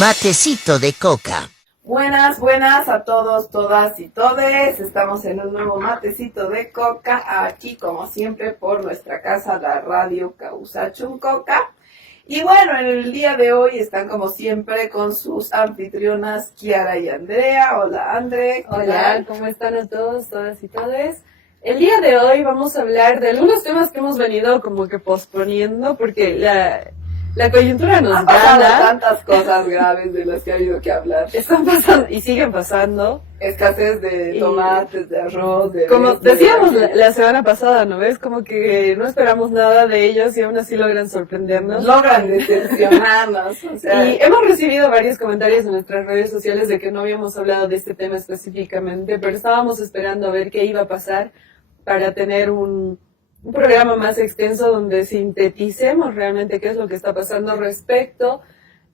Matecito de coca. Buenas, buenas a todos, todas y todes. Estamos en un nuevo matecito de coca, aquí como siempre por nuestra casa, la radio Causachuncoca. Y bueno, en el día de hoy están como siempre con sus anfitrionas Kiara y Andrea. Hola, André. Hola, ¿cómo están a todos, todas y todes? El día de hoy vamos a hablar de algunos temas que hemos venido como que posponiendo porque la coyuntura nos gana. Tantas cosas graves de las que ha habido que hablar. Están pasando y siguen pasando. Escasez de tomates, de arroz, de... Como decíamos la semana pasada, ¿no ves? Como que no esperamos nada de ellos y aún así logran sorprendernos. Logran decepcionarnos. O sea, Y hemos recibido varios comentarios en nuestras redes sociales de que no habíamos hablado de este tema específicamente, pero estábamos esperando a ver qué iba a pasar para tener un programa más extenso donde sinteticemos realmente qué es lo que está pasando respecto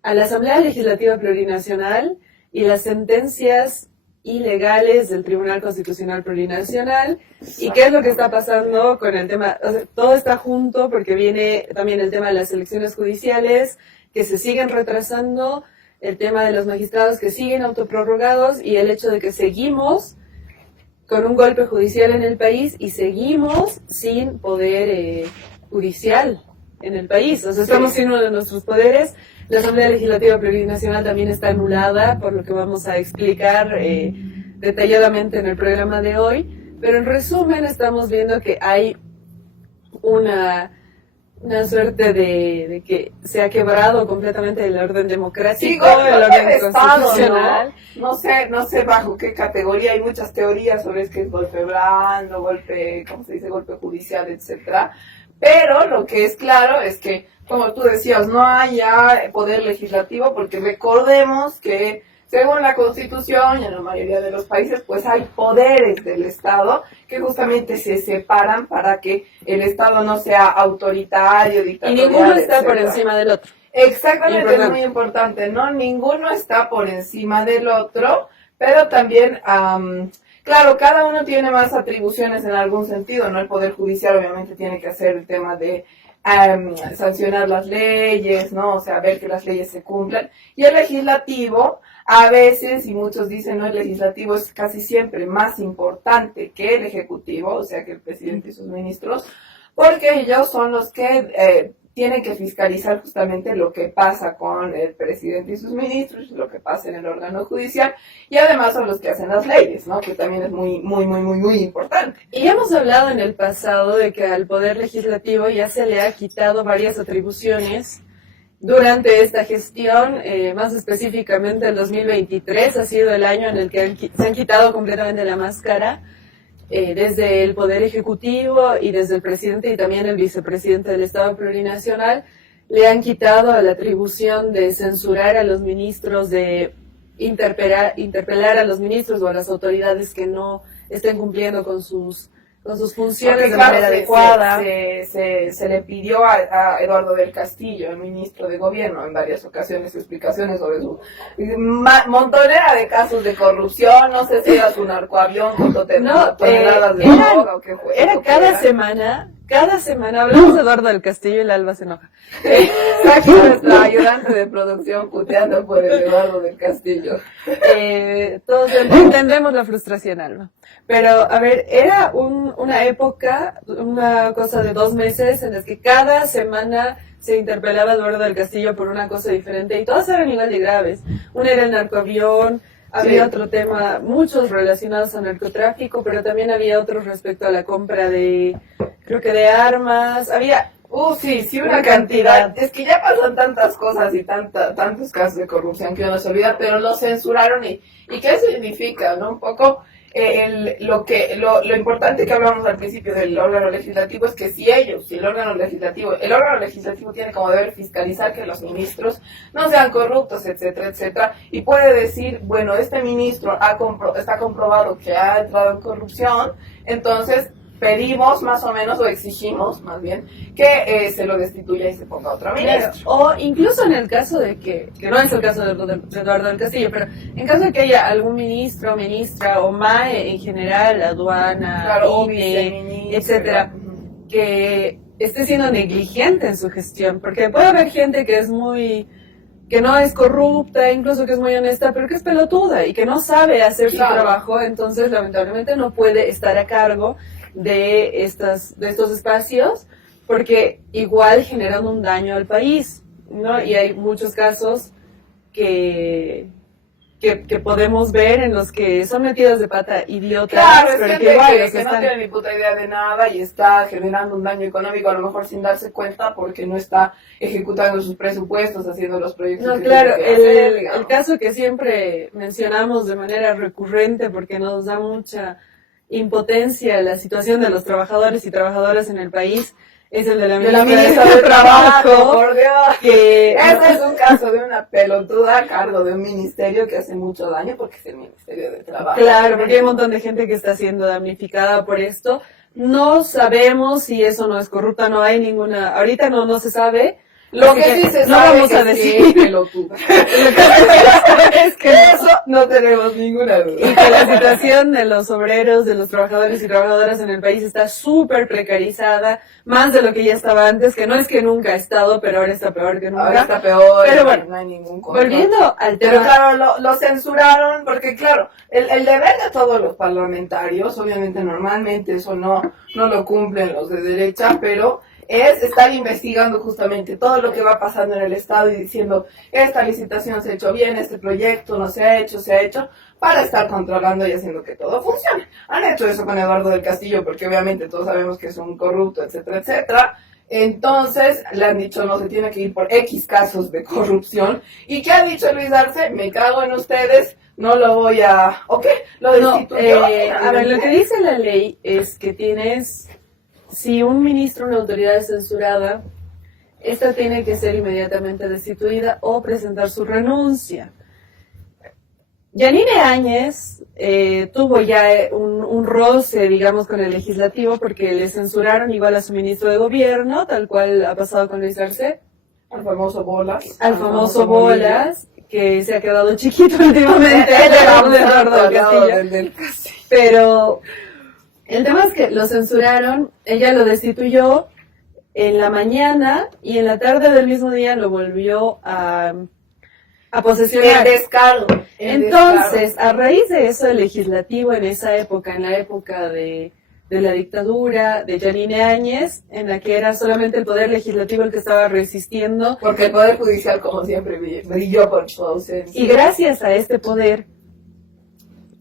a la Asamblea Legislativa Plurinacional y las sentencias ilegales del Tribunal Constitucional Plurinacional y qué es lo que está pasando con el tema. O sea, todo está junto porque viene también el tema de las elecciones judiciales que se siguen retrasando, el tema de los magistrados que siguen autoprorrogados y el hecho de que seguimos con un golpe judicial en el país y seguimos sin poder judicial en el país. O sea, estamos sin uno de nuestros poderes. La Asamblea Legislativa Plurinacional también está anulada, por lo que vamos a explicar detalladamente en el programa de hoy. Pero en resumen, estamos viendo que hay una suerte de que se ha quebrado completamente el orden democrático, el orden constitucional. No sé bajo qué categoría, hay muchas teorías sobre es que es golpe blando, golpe, ¿cómo se dice? Golpe judicial, etcétera. Pero lo que es claro es que, como tú decías, no hay ya poder legislativo, porque recordemos que según la Constitución y en la mayoría de los países, pues hay poderes del Estado que justamente se separan para que el Estado no sea autoritario, dictatorial, y ninguno está etcétera. por encima del otro. Exactamente, es muy importante, ¿no? Ninguno está por encima del otro, pero también, claro, cada uno tiene más atribuciones en algún sentido, ¿no? El Poder Judicial obviamente tiene que hacer el tema de sancionar las leyes, ¿no? O sea, ver que las leyes se cumplan. Y el legislativo, a veces, y muchos dicen, no, el legislativo es casi siempre más importante que el ejecutivo, o sea, que el presidente y sus ministros, porque ellos son los que tienen que fiscalizar justamente lo que pasa con el presidente y sus ministros, lo que pasa en el órgano judicial, y además son los que hacen las leyes, ¿no? Que también es muy importante. Y ya hemos hablado en el pasado de que al Poder Legislativo ya se le ha quitado varias atribuciones durante esta gestión, más específicamente el 2023 ha sido el año en el que se han quitado completamente la máscara, desde el Poder Ejecutivo y desde el presidente y también el vicepresidente del Estado Plurinacional, le han quitado la atribución de censurar a los ministros, de interpelar a los ministros o a las autoridades que no estén cumpliendo con sus funciones de manera adecuada. Se le pidió a Eduardo del Castillo, el ministro de Gobierno, en varias ocasiones explicaciones sobre su montonera de casos de corrupción. No sé si era su narcoavión con toneladas de droga o qué fue. Era cada semana hablamos de Eduardo del Castillo y el Alba se enoja. Exacto, nuestra ayudante de producción puteando por el Eduardo del Castillo. Todos entendemos la frustración, Alba. Pero, a ver, era una época, una cosa de 2 meses en las que cada semana se interpelaba a Eduardo del Castillo por una cosa diferente y todas eran igual de graves. Una era el narcoavión, había otro tema, muchos relacionados al narcotráfico, pero también había otros respecto a la compra de, creo que de armas, había... sí, una cantidad. Es que ya pasan tantas cosas y tantos casos de corrupción que uno se olvida, pero lo censuraron y ¿qué significa, no? Un poco lo importante que hablamos al principio del órgano legislativo es que si el órgano legislativo tiene como deber fiscalizar que los ministros no sean corruptos, etcétera, etcétera, y puede decir, bueno, este ministro está comprobado que ha entrado en corrupción, entonces pedimos más o menos, o exigimos más bien, que se lo destituya y se ponga otro ministro. O incluso en el caso de que no es el caso de Eduardo del Castillo, pero en caso de que haya algún ministro, ministra o MAE en general, aduana, INE, etcétera, que esté siendo negligente en su gestión, porque puede haber gente que es muy que no es corrupta, incluso que es muy honesta, pero que es pelotuda y que no sabe hacer su trabajo, entonces lamentablemente no puede estar a cargo de estos espacios, porque igual generan un daño al país, ¿no? Y hay muchos casos que podemos ver en los que son metidas de pata idiotas, claro, es pero gente que igual que no tiene ni puta idea de nada y está generando un daño económico, a lo mejor sin darse cuenta porque no está ejecutando sus presupuestos, haciendo los proyectos. No, que claro, tiene que hacer, el caso que siempre mencionamos de manera recurrente porque nos da mucha impotencia la situación de los trabajadores y trabajadoras en el país es el de la ministra de Trabajo, por Dios. que Ese es un caso de una pelotuda a cargo de un ministerio que hace mucho daño porque es el Ministerio de Trabajo. claro, porque hay un montón de gente que está siendo damnificada por esto. No sabemos si eso no es corrupta, no hay ninguna, ahorita no se sabe. Lo que sí se no sabe vamos que a sí decir es pelotuda. Lo que sí es que Eso no tenemos ninguna duda. y que la situación de los obreros, de los trabajadores y trabajadoras en el país está súper precarizada, más de lo que ya estaba antes, que no es que nunca ha estado, pero ahora está peor que nunca. Ahora está peor, Pero bueno, no hay ningún control. Volviendo al Pero tema... claro, lo censuraron porque claro, el deber de todos los parlamentarios, obviamente normalmente eso no lo cumplen los de derecha, pero es estar investigando justamente todo lo que va pasando en el Estado y diciendo, esta licitación se ha hecho bien, este proyecto no se ha hecho, para estar controlando y haciendo que todo funcione. Han hecho eso con Eduardo del Castillo porque obviamente todos sabemos que es un corrupto, etcétera, etcétera. Entonces le han dicho no se tiene que ir por X casos de corrupción. ¿Y qué ha dicho Luis Arce? Me cago en ustedes, no lo voy a... ¿Ok? Lo destituyó. A ver, lo que dice la ley es que tienes... Si un ministro o una autoridad es censurada, esta tiene que ser inmediatamente destituida o presentar su renuncia. Yanine Áñez tuvo ya un roce, digamos, con el legislativo porque le censuraron igual a su ministro de gobierno, tal cual ha pasado con Luis Arce. Al famoso Bolas. Al famoso Bolas, que se ha quedado chiquito últimamente. Del Castillo. Pero el tema es que lo censuraron, ella lo destituyó en la mañana y en la tarde del mismo día lo volvió a posesionar. El descargo. Entonces, a raíz de eso, el legislativo en esa época, en la época de la dictadura de Yanine Áñez, en la que era solamente el poder legislativo el que estaba resistiendo. Porque el poder judicial, como siempre, brilló por su ausencia. Y gracias a este poder,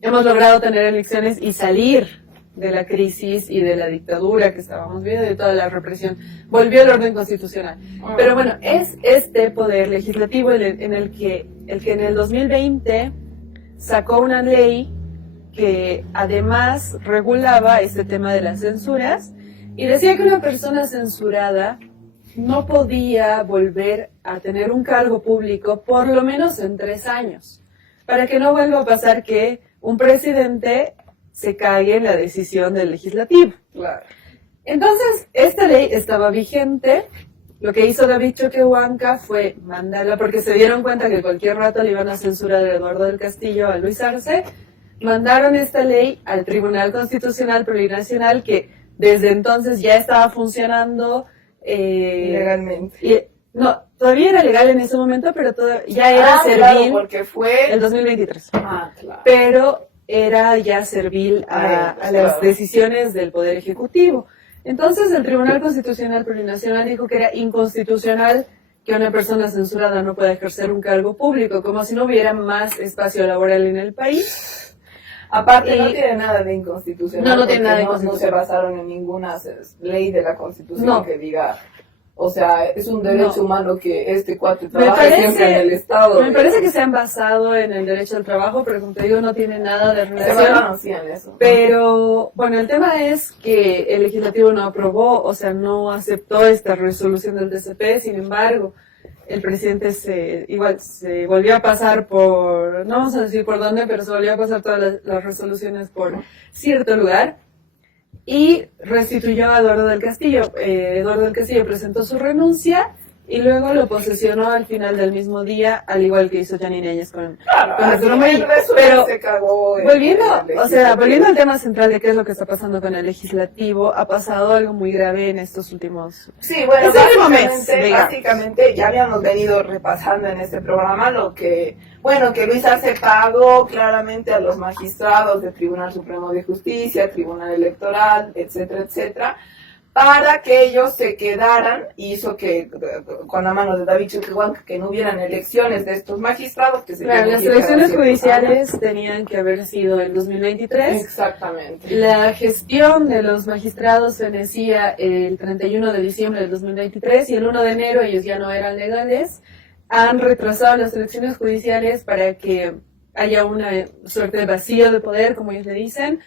hemos logrado tener elecciones y salir de la crisis y de la dictadura que estábamos viendo, de toda la represión. Volvió el orden constitucional. Pero bueno, es este poder legislativo en el que en el 2020 sacó una ley que además regulaba este tema de las censuras y decía que una persona censurada no podía volver a tener un cargo público por lo menos en 3 años, para que no vuelva a pasar que un presidente se cague en la decisión del legislativo. Claro. Entonces, esta ley estaba vigente. Lo que hizo David Choquehuanca fue mandarla, porque se dieron cuenta que cualquier rato le iban a censurar a Eduardo del Castillo, a Luis Arce. Mandaron esta ley al Tribunal Constitucional Plurinacional, que desde entonces ya estaba funcionando. Legalmente. No, todavía era legal en ese momento, pero ya era servil. Claro, porque fue el 2023. Claro. Pero era ya servil a las decisiones del Poder Ejecutivo. Entonces el Tribunal Constitucional Plurinacional dijo que era inconstitucional que una persona censurada no pueda ejercer un cargo público, como si no hubiera más espacio laboral en el país. Aparte, no tiene nada de inconstitucional. No tiene nada de inconstitucional. No se basaron en ninguna ley de la Constitución que diga... O sea, es un derecho humano que este cuate trabaje siempre en el Estado. Me parece que se han basado en el derecho al trabajo, pero como te digo, no tiene nada de relación. Sí, en eso. Pero, bueno, el tema es que el legislativo no aprobó, o sea, no aceptó esta resolución del TCP. Sin embargo, el presidente se volvió a pasar por, no vamos a decir por dónde, pero se volvió a pasar todas las resoluciones por cierto lugar. Y restituyó a Eduardo del Castillo. Eduardo del Castillo presentó su renuncia y luego lo posesionó al final del mismo día, al igual que hizo Janine Áñez con Así Arturo Murillo. Pero se cagó volviendo al tema central de qué es lo que está pasando con el legislativo, ha pasado algo muy grave en estos últimos... Sí, bueno, este último mes, digamos. básicamente ya habíamos venido repasando en este programa lo que, bueno, que Luis Arce pagó claramente a los magistrados del Tribunal Supremo de Justicia, Tribunal Electoral, etcétera, etcétera, para que ellos se quedaran, hizo que, con la mano de David Choquehuanca, que no hubieran elecciones de estos magistrados. Que se Claro, las elecciones judiciales tenían que haber sido en 2023. Exactamente. La gestión de los magistrados se iniciaba el 31 de diciembre del 2023 y el 1 de enero ellos ya no eran legales. Han retrasado las elecciones judiciales para que haya una suerte de vacío de poder, como ellos le dicen,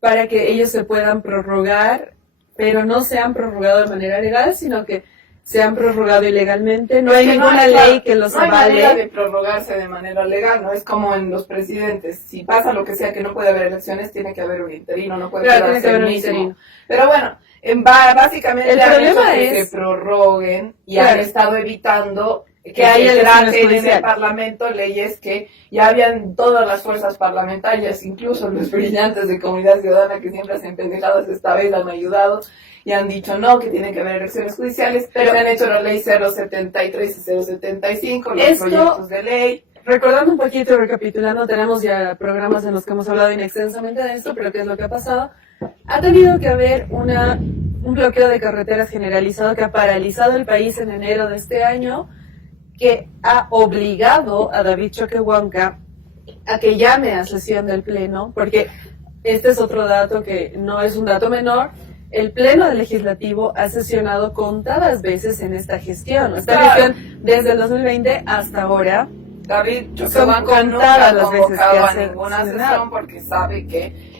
para que ellos se puedan prorrogar, pero no se han prorrogado de manera legal, sino que se han prorrogado ilegalmente. No hay ninguna ley que los avale. No hay manera de prorrogarse de manera legal, no es como en los presidentes. Si pasa lo que sea que no puede haber elecciones, tiene que haber un interino, no puede quedarse el mismo. Pero bueno, básicamente el problema es que se prorroguen y han estado evitando que haya traten en el Parlamento leyes que ya habían todas las fuerzas parlamentarias, incluso los brillantes de Comunidad Ciudadana que siempre hacen pendejadas, esta vez han ayudado y han dicho no, que tienen que haber elecciones judiciales, pero se han hecho la ley 073 y 075, los proyectos de ley. Recordando un poquito, recapitulando, tenemos ya programas en los que hemos hablado inextensamente de esto, pero ¿qué es lo que ha pasado? Ha tenido que haber un bloqueo de carreteras generalizado que ha paralizado el país en enero de este año, que ha obligado a David Choquehuanca a que llame a sesión del Pleno, porque este es otro dato que no es un dato menor. El Pleno del Legislativo ha sesionado contadas veces en esta gestión. Gestión desde el 2020 hasta ahora. David Choquehuanca nunca ha convocado a ninguna sesión porque sabe que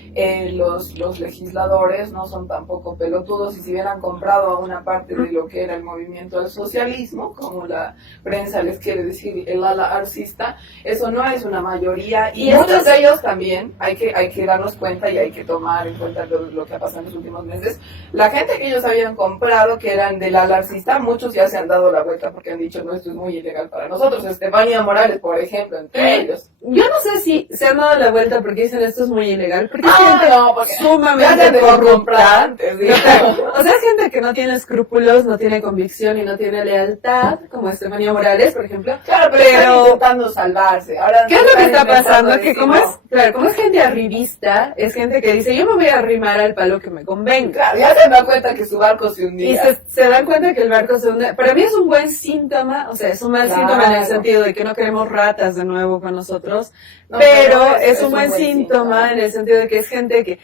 los legisladores no son tampoco pelotudos y si hubieran comprado a una parte de lo que era el movimiento del socialismo, como la prensa les quiere decir, el ala arcista, eso no es una mayoría y muchos de ellos también hay que darnos cuenta y hay que tomar en cuenta lo que ha pasado en los últimos meses. La gente que ellos habían comprado, que eran del ala arcista, muchos ya se han dado la vuelta porque han dicho no, esto es muy ilegal para nosotros. Estefania Morales, por ejemplo, entre ellos. Yo no sé si se han dado la vuelta porque dicen esto es muy ilegal, porque no, porque sumamente corrupta antes, o sea, es gente que no tiene escrúpulos, no tiene convicción y no tiene lealtad, como Estefania Morales, por ejemplo. Claro, pero están intentando salvarse. Ahora, ¿qué es lo que está pasando? Que como es gente arribista, es gente que dice, yo me voy a arrimar al palo que me convenga. Claro, ya se dan cuenta que su barco se hundía. Y se dan cuenta que el barco se hunde. Para mí es un buen síntoma, o sea, es un mal síntoma en el sentido de que no queremos ratas de nuevo con nosotros, pero es un buen síntoma en el sentido de que es gente que,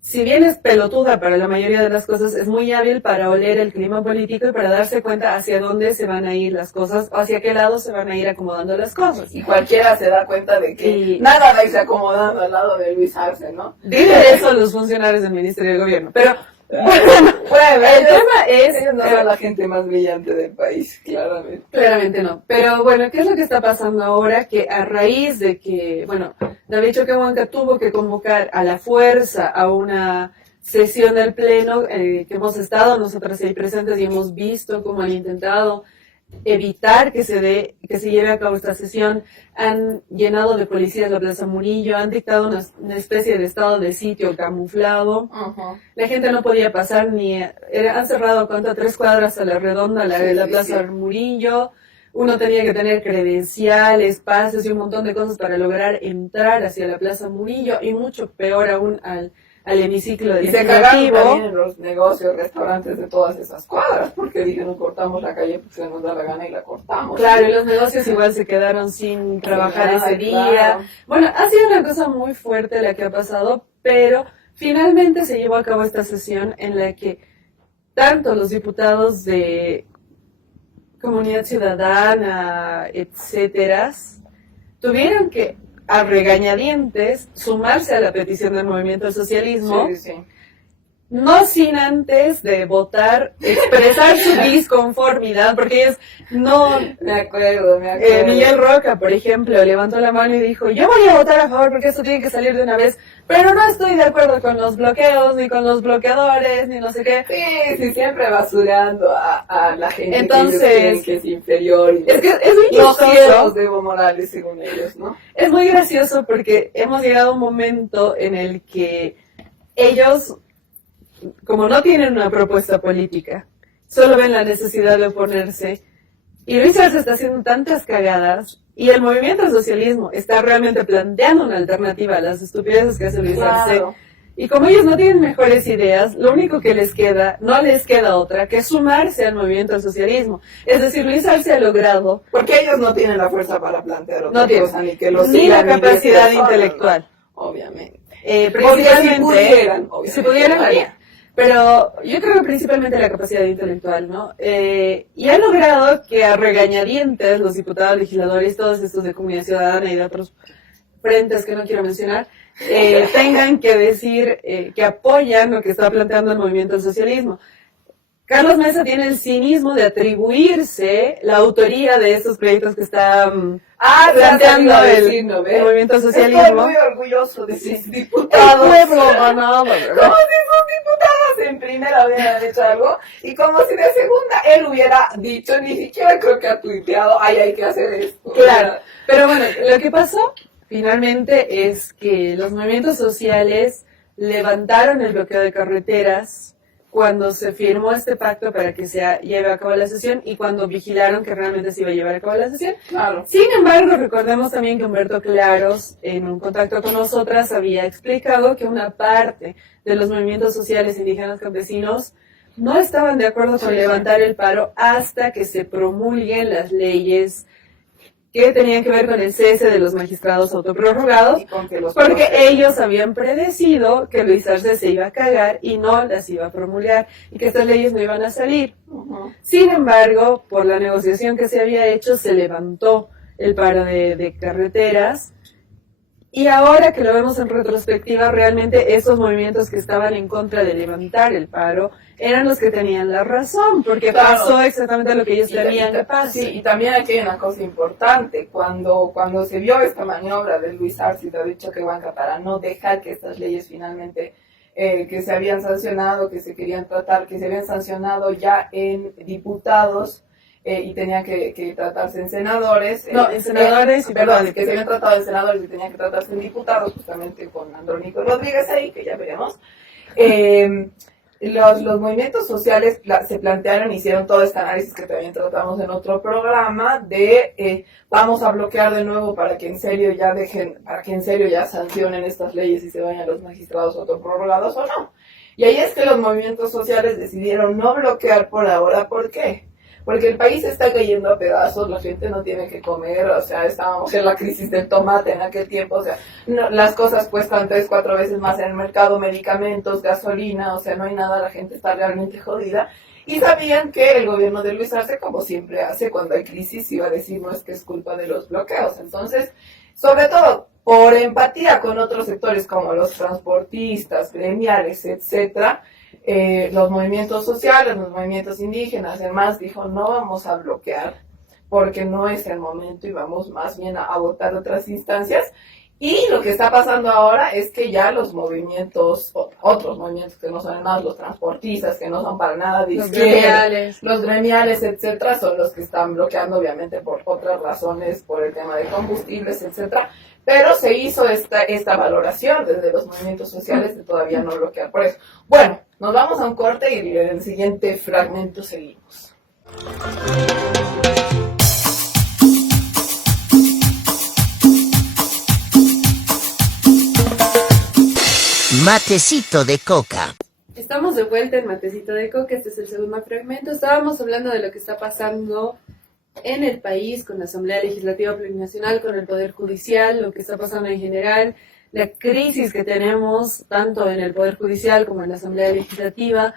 si bien es pelotuda para la mayoría de las cosas, es muy hábil para oler el clima político y para darse cuenta hacia dónde se van a ir las cosas, o hacia qué lado se van a ir acomodando las cosas. Y cualquiera se da cuenta de que nada va a irse acomodando al lado de Luis Arce, ¿no? Dicen eso los funcionarios del Ministerio del Gobierno, pero... el tema es... Ellos no son la gente más brillante del país, claramente. Claramente no. Pero bueno, ¿qué es lo que está pasando ahora? Que a raíz de que, bueno, David Choquehuanca tuvo que convocar a la fuerza a una sesión del Pleno, que hemos estado nosotras ahí presentes y hemos visto cómo han intentado evitar que se lleve a cabo esta sesión, han llenado de policías la Plaza Murillo, han dictado una especie de estado de sitio camuflado. La gente no podía pasar han cerrado 3 cuadras a la redonda la Plaza Murillo. Uno tenía que tener credenciales, pases y un montón de cosas para lograr entrar hacia la Plaza Murillo y mucho peor aún al hemiciclo del Legislativo. Y se cagaron también en los negocios, restaurantes de todas esas cuadras, porque dijeron cortamos la calle porque se nos da la gana y la cortamos. Claro, y los negocios igual se quedaron sin trabajar ese día. Claro. Bueno, ha sido una cosa muy fuerte la que ha pasado, pero finalmente se llevó a cabo esta sesión en la que tanto los diputados de Comunidad Ciudadana, etcétera, tuvieron que a regañadientes sumarse a la petición del movimiento del socialismo, no sin antes de votar, expresar su disconformidad, porque ellos no... Me acuerdo. Miguel Roca, por ejemplo, levantó la mano y dijo, yo voy a votar a favor porque esto tiene que salir de una vez, pero no estoy de acuerdo con los bloqueos, ni con los bloqueadores, ni no sé qué. Sí, siempre basurando a la gente. Entonces, que ellos creen que es inferior. Y es que es muy los chistoso. cielos de Evo Morales, según ellos, ¿no? Es muy gracioso porque hemos llegado a un momento en el que ellos, como no tienen una propuesta política, solo ven la necesidad de oponerse. Y Luis Arce está haciendo tantas cagadas y el movimiento al socialismo está realmente planteando una alternativa a las estupideces que hace Luis Arce. Claro. Y como ellos no tienen mejores ideas, lo único que les queda, no les queda otra que sumarse al movimiento al socialismo. Es decir, Luis Arce ha logrado... Porque ellos no tienen la fuerza para plantear otra No cosa, ni que los ni sigan, la ni 10 capacidad personas, intelectual. ¿no? Obviamente. Principalmente, Obviamente, si pudieran, lo haría. Pero yo creo que principalmente la capacidad intelectual, ¿no? Y ha logrado que a regañadientes los diputados, legisladores, todos estos de Comunidad Ciudadana y de otros frentes que no quiero mencionar, tengan que decir que apoyan lo que está planteando el movimiento del socialismo. Carlos Mesa tiene el cinismo de atribuirse la autoría de estos proyectos que está planteando el movimiento del socialismo. Estoy muy orgulloso de sus diputados. El pueblo ganado, ¿verdad? Como si sus diputados en primera hubieran hecho algo y como si de segunda él hubiera dicho, ni siquiera creo que ha tuiteado, ay, hay que hacer esto. Claro, pero bueno, lo que pasó finalmente es que los movimientos sociales levantaron el bloqueo de carreteras cuando se firmó este pacto para que se lleve a cabo la sesión y cuando vigilaron que realmente se iba a llevar a cabo la sesión. Claro. Sin embargo, recordemos también que Humberto Claros, en un contacto con nosotras, había explicado que una parte de los movimientos sociales indígenas campesinos no estaban de acuerdo con levantar el paro hasta que se promulguen las leyes que tenían que ver con el cese de los magistrados autoprorrogados, Y con que los porque procesos. ellos habían predecido que Luis Arce se iba a cagar y no las iba a promulgar y que estas leyes no iban a salir. Sin embargo, por la negociación que se había hecho, se levantó el paro de carreteras. Y ahora que lo vemos en retrospectiva, realmente esos movimientos que estaban en contra de levantar el paro eran los que tenían la razón, porque Claro. pasó exactamente lo que ellos temían que pase. Sí, y también aquí hay una cosa importante, cuando se vio esta maniobra de Luis Arce, te ha dicho que Banca para no dejar que estas leyes finalmente que se habían sancionado, que se querían tratar, que se habían sancionado ya en diputados, y tenía que tratarse en senadores. No, en senadores y perdón, diputados. que se habían tratado en senadores y tenía que tratarse en diputados, justamente con Andrónico Rodríguez ahí, que ya veremos. Los movimientos sociales se plantearon, hicieron todo este análisis que también tratamos en otro programa de vamos a bloquear de nuevo para que en serio ya dejen, para que en serio ya sancionen estas leyes y se vayan los magistrados autoprorrogados o no. Y ahí es que los movimientos sociales decidieron no bloquear por ahora. ¿Por qué? Porque el país está cayendo a pedazos, la gente no tiene que comer, o sea, estábamos en la crisis del tomate en aquel tiempo, o sea, no, las cosas cuestan 3-4 veces más en el mercado, medicamentos, gasolina, o sea, no hay nada, la gente está realmente jodida. Y sabían que el gobierno de Luis Arce, como siempre hace cuando hay crisis, iba a decir no es que es culpa de los bloqueos. Entonces, sobre todo, por empatía con otros sectores como los transportistas, gremiales, etcétera, los movimientos sociales, los movimientos indígenas, además dijo no vamos a bloquear porque no es el momento y vamos más bien a votar otras instancias. Y lo que está pasando ahora es que ya los movimientos, otros movimientos que no son nada, los transportistas, que no son para nada de izquierda, los gremiales, etcétera, son los que están bloqueando, obviamente por otras razones, por el tema de combustibles, etcétera. Pero se hizo esta valoración desde los movimientos sociales de todavía no bloquear. Por eso, bueno, nos vamos a un corte y en el siguiente fragmento seguimos. Matecito de coca. Estamos de vuelta en Matecito de Coca, este es el segundo fragmento. Estábamos hablando de lo que está pasando en el país con la Asamblea Legislativa Plurinacional, con el Poder Judicial, lo que está pasando en general, la crisis que tenemos tanto en el Poder Judicial como en la Asamblea Legislativa,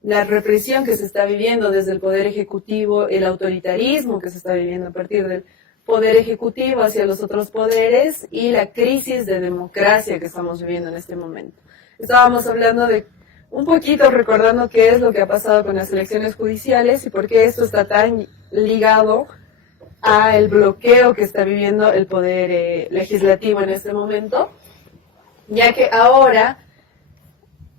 la represión que se está viviendo desde el Poder Ejecutivo, el autoritarismo que se está viviendo a partir del Poder Ejecutivo hacia los otros poderes y la crisis de democracia que estamos viviendo en este momento. Estábamos hablando de un poquito recordando qué es lo que ha pasado con las elecciones judiciales y por qué esto está tan ligado a el bloqueo que está viviendo el poder legislativo en este momento, ya que ahora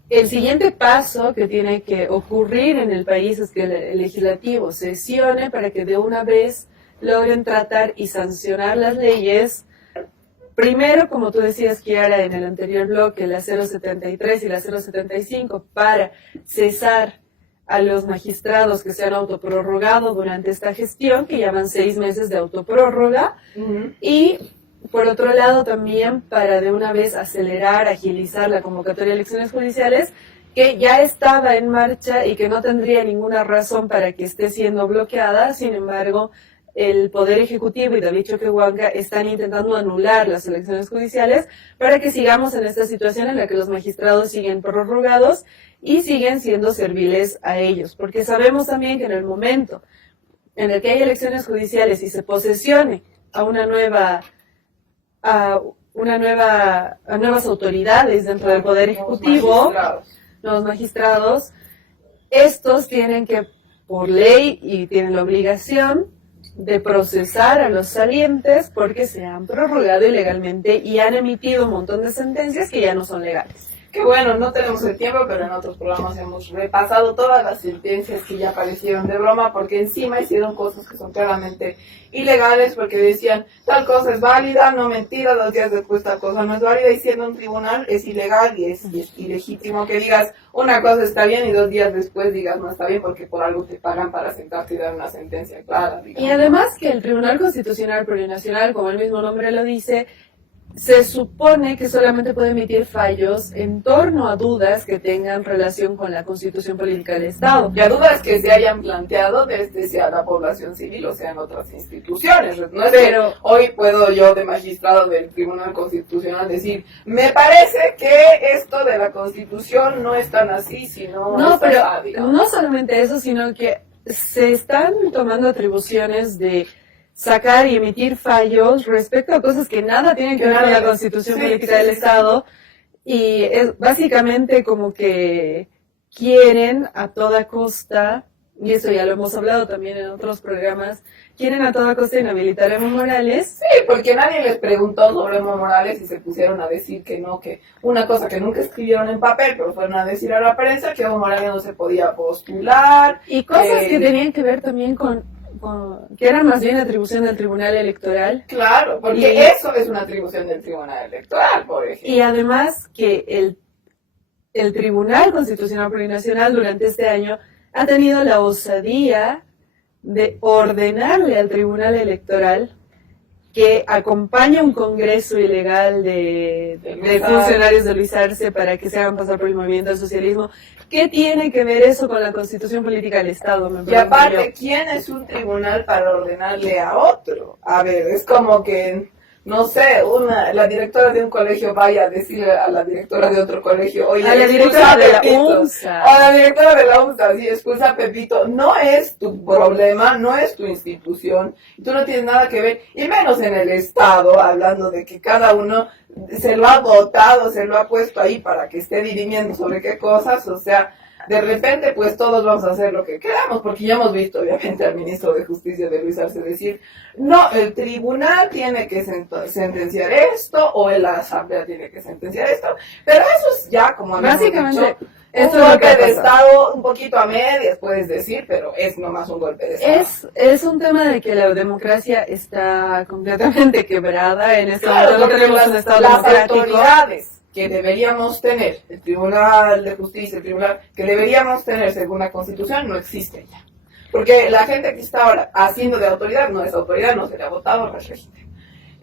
el siguiente paso que tiene que ocurrir en el país es que el legislativo sesione para que de una vez logren tratar y sancionar las leyes. Primero, como tú decías, Kiara, en el anterior bloque, la 073 y la 075, para cesar a los magistrados que se han autoprorrogado durante esta gestión, que llevan 6 meses de autoprórroga, y por otro lado también para de una vez acelerar, agilizar la convocatoria de elecciones judiciales, que ya estaba en marcha y que no tendría ninguna razón para que esté siendo bloqueada. Sin embargo, el Poder Ejecutivo y David Choquehuanca están intentando anular las elecciones judiciales para que sigamos en esta situación en la que los magistrados siguen prorrogados y siguen siendo serviles a ellos. Porque sabemos también que en el momento en el que hay elecciones judiciales y se posesione a nuevas autoridades dentro del Poder Ejecutivo, los magistrados, estos tienen que, por ley, y tienen la obligación de procesar a los salientes porque se han prorrogado ilegalmente y han emitido un montón de sentencias que ya no son legales. Que bueno, no tenemos el tiempo, pero en otros programas hemos repasado todas las sentencias que ya aparecieron de broma, porque encima hicieron cosas que son claramente ilegales, porque decían tal cosa es válida, no mentira, 2 días después tal cosa no es válida, y siendo un tribunal es ilegal y es ilegítimo que digas una cosa está bien y 2 días después digas no está bien, porque por algo te pagan para sentarte y dar una sentencia clara. Digamos. Y además que el Tribunal Constitucional Plurinacional, como el mismo nombre lo dice, se supone que solamente puede emitir fallos en torno a dudas que tengan relación con la Constitución Política del Estado. Y a dudas que se hayan planteado desde sea la población civil o sean otras instituciones. No es pero que hoy puedo yo de magistrado del Tribunal Constitucional decir, me parece que esto de la Constitución no es tan así, sino no, pero así, no solamente eso, sino que se están tomando atribuciones de sacar y emitir fallos respecto a cosas que nada tienen que ver con la Constitución Política del Estado, y es básicamente como que quieren a toda costa, y eso ya lo hemos hablado también en otros programas, quieren a toda costa inhabilitar a Evo Morales. Sí, porque nadie les preguntó sobre Evo Morales y se pusieron a decir que no, que una cosa que nunca escribieron en papel, pero fueron a decir a la prensa que Evo Morales no se podía postular. Y cosas que tenían que ver también con que era más bien atribución del Tribunal Electoral. Claro, porque eso es una atribución del Tribunal Electoral, por ejemplo. Y además que el Tribunal Constitucional Plurinacional durante este año ha tenido la osadía de ordenarle al Tribunal Electoral que acompañe un congreso ilegal de funcionarios de Luis Arce para que se hagan pasar por el movimiento del socialismo. ¿Qué tiene que ver eso con la Constitución Política del Estado? Y aparte, ¿quién es un tribunal para ordenarle a otro? A ver, es como que, no sé, la directora de un colegio vaya a decirle a la directora de otro colegio, oye, a la directora de la UNSA. O a la directora de la UNSA, sí, expulsa a Pepito. No es tu problema, no es tu institución, tú no tienes nada que ver, y menos en el Estado, hablando de que cada uno se lo ha votado, se lo ha puesto ahí para que esté dirimiendo sobre qué cosas, o sea, de repente pues todos vamos a hacer lo que queramos, porque ya hemos visto obviamente al ministro de Justicia de Luis Arce decir, no, el tribunal tiene que sentenciar esto, o la asamblea tiene que sentenciar esto, pero eso es ya como básicamente dicho, un golpe de Estado, un poquito a medias puedes decir, pero es nomás un golpe de Estado. Es un tema de que la democracia está completamente quebrada en este momento, no tenemos un Estado democrático. Autoridades que deberíamos tener, el Tribunal de Justicia, el Tribunal que deberíamos tener según la Constitución, no existe ya. Porque la gente que está ahora haciendo de autoridad no es autoridad, no se le ha votado, no es registro.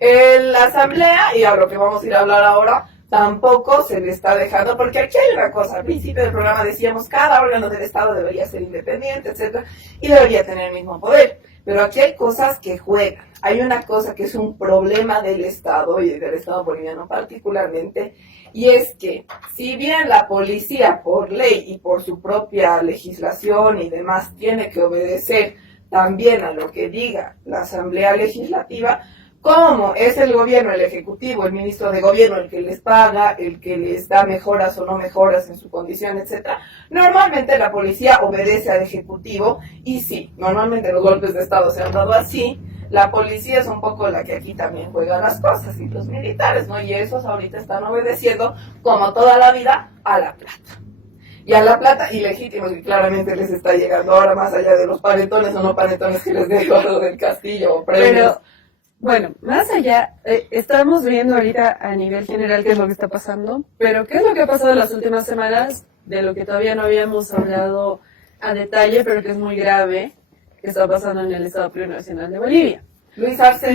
La Asamblea, y a lo que vamos a ir a hablar ahora, tampoco se le está dejando, porque aquí hay una cosa, al principio del programa decíamos, cada órgano del Estado debería ser independiente, etcétera, y debería tener el mismo poder. Pero aquí hay cosas que juegan. Hay una cosa que es un problema del Estado, y del Estado boliviano particularmente, y es que si bien la policía por ley y por su propia legislación y demás tiene que obedecer también a lo que diga la Asamblea Legislativa, como es el gobierno, el ejecutivo, el ministro de gobierno el que les paga, el que les da mejoras o no mejoras en su condición, etcétera, normalmente la policía obedece al ejecutivo y sí, normalmente los golpes de estado se han dado así. La policía es un poco la que aquí también juega las cosas y los militares, ¿no? Y esos ahorita están obedeciendo, como toda la vida, a la plata. Y a la plata ilegítimos, y claramente les está llegando ahora más allá de los panetones o no panetones que les dé Eduardo del Castillo o premios. Pero, bueno, más allá, estamos viendo ahorita a nivel general qué es lo que está pasando, pero qué es lo que ha pasado en las últimas semanas, de lo que todavía no habíamos hablado a detalle, pero que es muy grave, que está pasando en el Estado Plurinacional de Bolivia. Luis Arce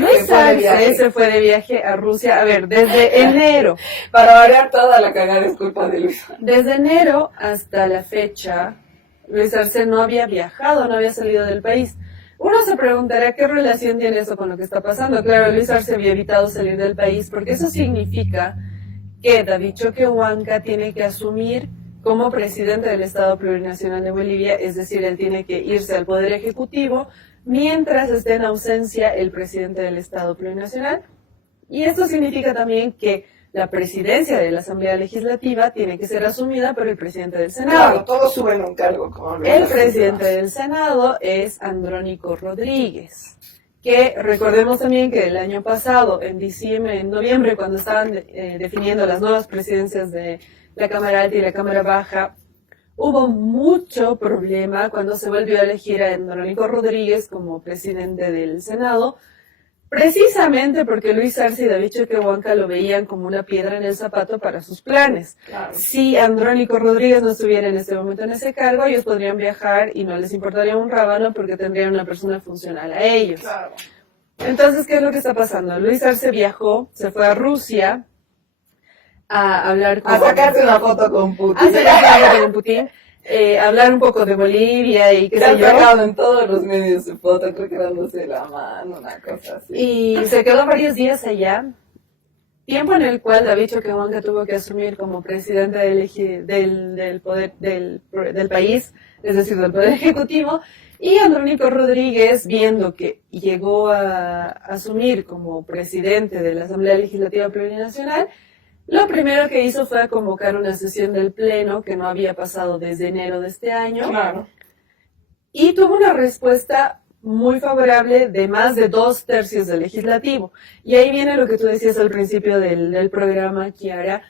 se fue de viaje a Rusia, a ver, desde enero. Para variar toda la cagada es culpa de Luis. Desde enero hasta la fecha, Luis Arce no había viajado, no había salido del país. Uno se preguntará qué relación tiene eso con lo que está pasando. Claro, Luis Arce había evitado salir del país porque eso significa que David Choquehuanca tiene que asumir como presidente del Estado Plurinacional de Bolivia, es decir, él tiene que irse al Poder Ejecutivo mientras esté en ausencia el presidente del Estado Plurinacional. Y esto significa también que la presidencia de la Asamblea Legislativa tiene que ser asumida por el presidente del Senado. Claro, todos suben un cargo. Como el presidente del Senado es Andrónico Rodríguez, que recordemos también que el año pasado, en noviembre, cuando estaban definiendo las nuevas presidencias de la Cámara Alta y la Cámara Baja, hubo mucho problema cuando se volvió a elegir a Andrónico Rodríguez como presidente del Senado, precisamente porque Luis Arce y David Choquehuanca lo veían como una piedra en el zapato para sus planes. Claro. Si Andrónico Rodríguez no estuviera en este momento en ese cargo, ellos podrían viajar y no les importaría un rábano porque tendrían una persona funcional a ellos. Claro. Entonces, ¿qué es lo que está pasando? Luis Arce viajó, se fue a Rusia a hablar con... A sacarse una foto con Putin. A sacarse una foto con Putin. Hablar un poco de Bolivia y qué sé yo. Sacado en todos los medios su foto, creo que dándose la mano, una cosa así. Y se quedó varios días allá, tiempo en el cual David Choquehuanca tuvo que asumir como presidente del poder del país, es decir, del Poder Ejecutivo, y Andrónico Rodríguez, viendo que llegó a asumir como presidente de la Asamblea Legislativa Plurinacional, lo primero que hizo fue convocar una sesión del Pleno que no había pasado desde enero de este año. Claro. Y tuvo una respuesta muy favorable de más de 2/3 del legislativo. Y ahí viene lo que tú decías al principio del programa, Kiara.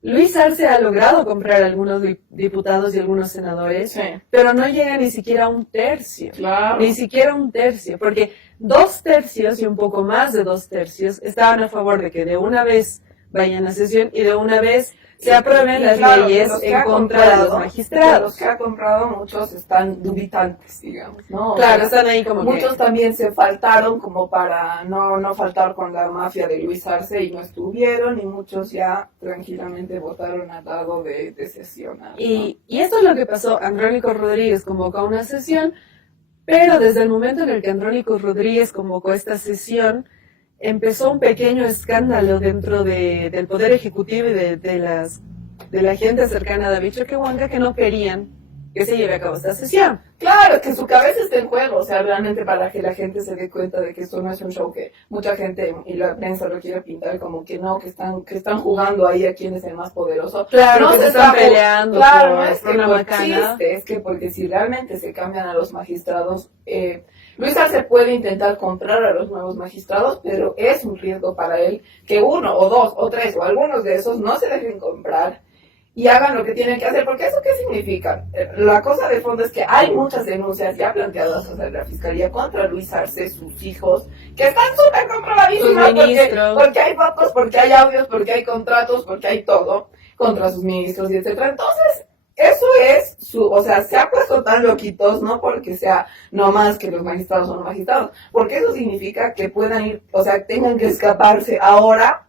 Luis Arce ha logrado comprar algunos diputados y algunos senadores, Sí. pero no llega ni siquiera a 1/3. Claro. Ni siquiera 1/3, porque 2/3 y un poco más de 2/3 estaban a favor de que de una vez vayan a sesión y de una vez se aprueben las leyes en contra de los magistrados. Los que ha comprado, muchos están dubitantes, digamos, ¿no? Claro, están ahí como muchos que... también se faltaron como para no faltar con la mafia de Luis Arce y no estuvieron, y muchos ya tranquilamente votaron al lado de sesionar, ¿no? Y esto es lo que pasó. Andrónico Rodríguez convocó una sesión, pero desde el momento en el que Andrónico Rodríguez convocó esta sesión, empezó un pequeño escándalo dentro del Poder Ejecutivo y de la gente cercana a David Choquehuanca que no querían que se lleve a cabo esta sesión. Claro, que su cabeza está en juego, o sea, realmente para que la gente se dé cuenta de que esto no es un show que mucha gente y la prensa lo quiere pintar como que no, que están jugando ahí a quién es el más poderoso. Claro, no que se están peleando claro, por no es que una por macana. chiste, es que porque si realmente se cambian a los magistrados, Luis Arce puede intentar comprar a los nuevos magistrados, pero es un riesgo para él que uno o dos o tres o algunos de esos no se dejen comprar y hagan lo que tienen que hacer, porque ¿eso qué significa? La cosa de fondo es que hay muchas denuncias ya planteadas ante la Fiscalía contra Luis Arce, sus hijos, que están súper comprobadísimas porque hay fotos, porque hay audios, porque hay contratos, porque hay todo contra sus ministros y etcétera. Entonces, eso es o sea, se ha puesto tan loquitos, no porque sea no más que los magistrados son magistrados, porque eso significa que puedan ir, o sea, tengan que escaparse ahora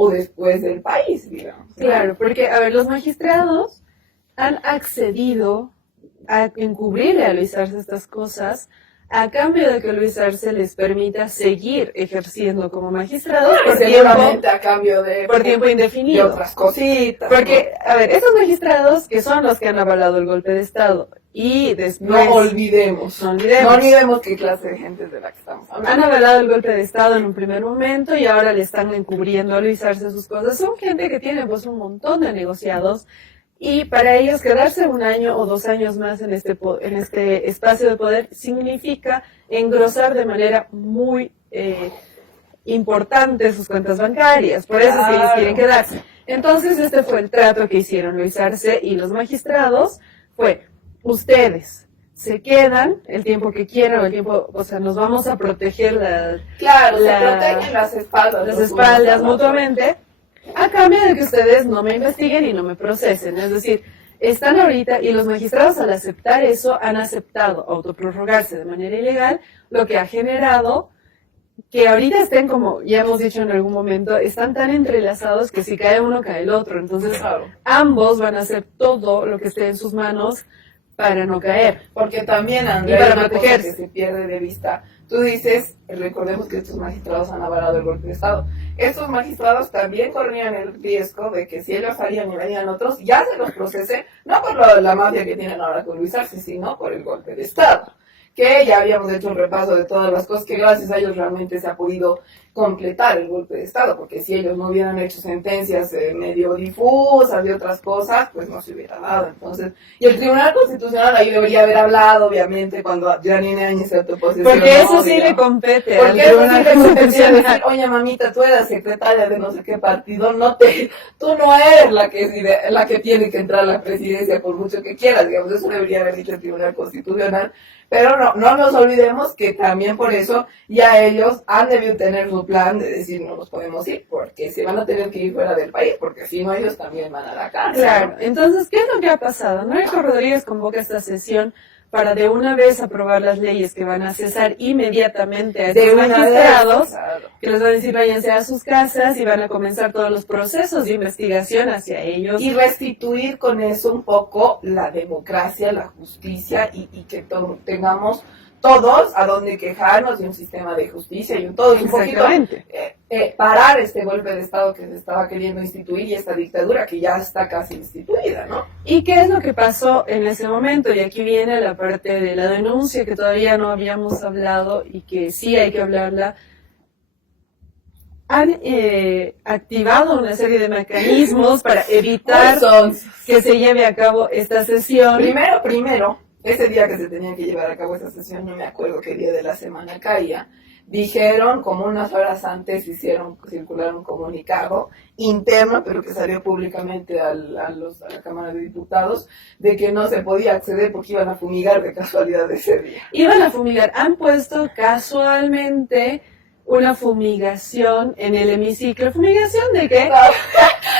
o después del país, digamos. Claro, porque, a ver, los magistrados han accedido a encubrirle a Luis Arce estas cosas a cambio de que Luis Arce les permita seguir ejerciendo como magistrados seguramente a cambio de por tiempo indefinido. Y otras cositas. Porque, a ver, esos magistrados que son los que han avalado el golpe de Estado y después... No olvidemos. No olvidemos. No olvidemos qué clase de gente es de la que estamos Han hablando. avalado el golpe de Estado en un primer momento y ahora le están encubriendo a Luis Arce sus cosas. Son gente que tiene pues un montón de negociados y para ellos quedarse 1 año o 2 años más en este espacio de poder significa engrosar de manera muy importante sus cuentas bancarias. Por eso es que ellos quieren quedarse. Entonces este fue el trato que hicieron Luis Arce y los magistrados. Fue, ustedes se quedan el tiempo que quieran, o el tiempo, o sea, nos vamos a proteger Claro, se protegen las espaldas. las espaldas mutuamente, a cambio de que ustedes no me investiguen y no me procesen. Es decir, están ahorita, y los magistrados al aceptar eso han aceptado autoprorrogarse de manera ilegal, lo que ha generado que ahorita estén, como ya hemos dicho en algún momento, están tan entrelazados que si cae uno, cae el otro. Entonces, Claro. ambos van a hacer todo lo que esté en sus manos para no caer. Porque también, Y Andrea, para hay una cosa protegerse. que se pierde de vista. Tú dices, recordemos que estos magistrados han avalado el golpe de Estado. Estos magistrados también corrían el riesgo de que si ellos salían y venían otros, ya se los procese, no por la mafia que tienen ahora con Luis Arce, sino por el golpe de Estado. Que ya habíamos hecho un repaso de todas las cosas que gracias a ellos realmente se ha podido completar el golpe de Estado, porque si ellos no hubieran hecho sentencias medio difusas y otras cosas, pues no se hubiera dado. Entonces, y el Tribunal Constitucional ahí debería haber hablado, obviamente, cuando Janine Áñez se autoposesionó. Porque eso sí le compete al Porque eso sí Tribunal le competía Constitucional. decir, oye mamita, tú eras secretaria de no sé qué partido, tú no eres la que tiene que entrar a la presidencia por mucho que quieras, digamos, eso debería haber dicho el Tribunal Constitucional. Pero no nos olvidemos que también por eso ya ellos han debido tener su plan de decir no nos podemos ir, porque se van a tener que ir fuera del país, porque si no ellos también van a la cárcel. Claro, entonces, ¿qué es lo que ha pasado? Noeco Rodríguez convoca esta sesión para de una vez aprobar las leyes que van a cesar inmediatamente a estos magistrados, claro. que les van a decir váyanse a sus casas y van a comenzar todos los procesos de investigación hacia ellos. Y restituir con eso un poco la democracia, la justicia y que tengamos todos a donde quejarnos de un sistema de justicia y un todo. Y un poquito parar este golpe de Estado que se estaba queriendo instituir y esta dictadura que ya está casi instituida, ¿no? ¿Y qué es lo que pasó en ese momento? Y aquí viene la parte de la denuncia que todavía no habíamos hablado y que sí hay que hablarla. Han activado una serie de mecanismos para evitar que se lleve a cabo esta sesión. Primero, ese día que se tenía que llevar a cabo esa sesión, no me acuerdo qué día de la semana caía, dijeron, como unas horas antes circular un comunicado interno, pero que salió públicamente a la Cámara de Diputados, de que no se podía acceder porque iban a fumigar de casualidad ese día. Iban a fumigar, han puesto casualmente una fumigación en el hemiciclo. ¿Fumigación de qué?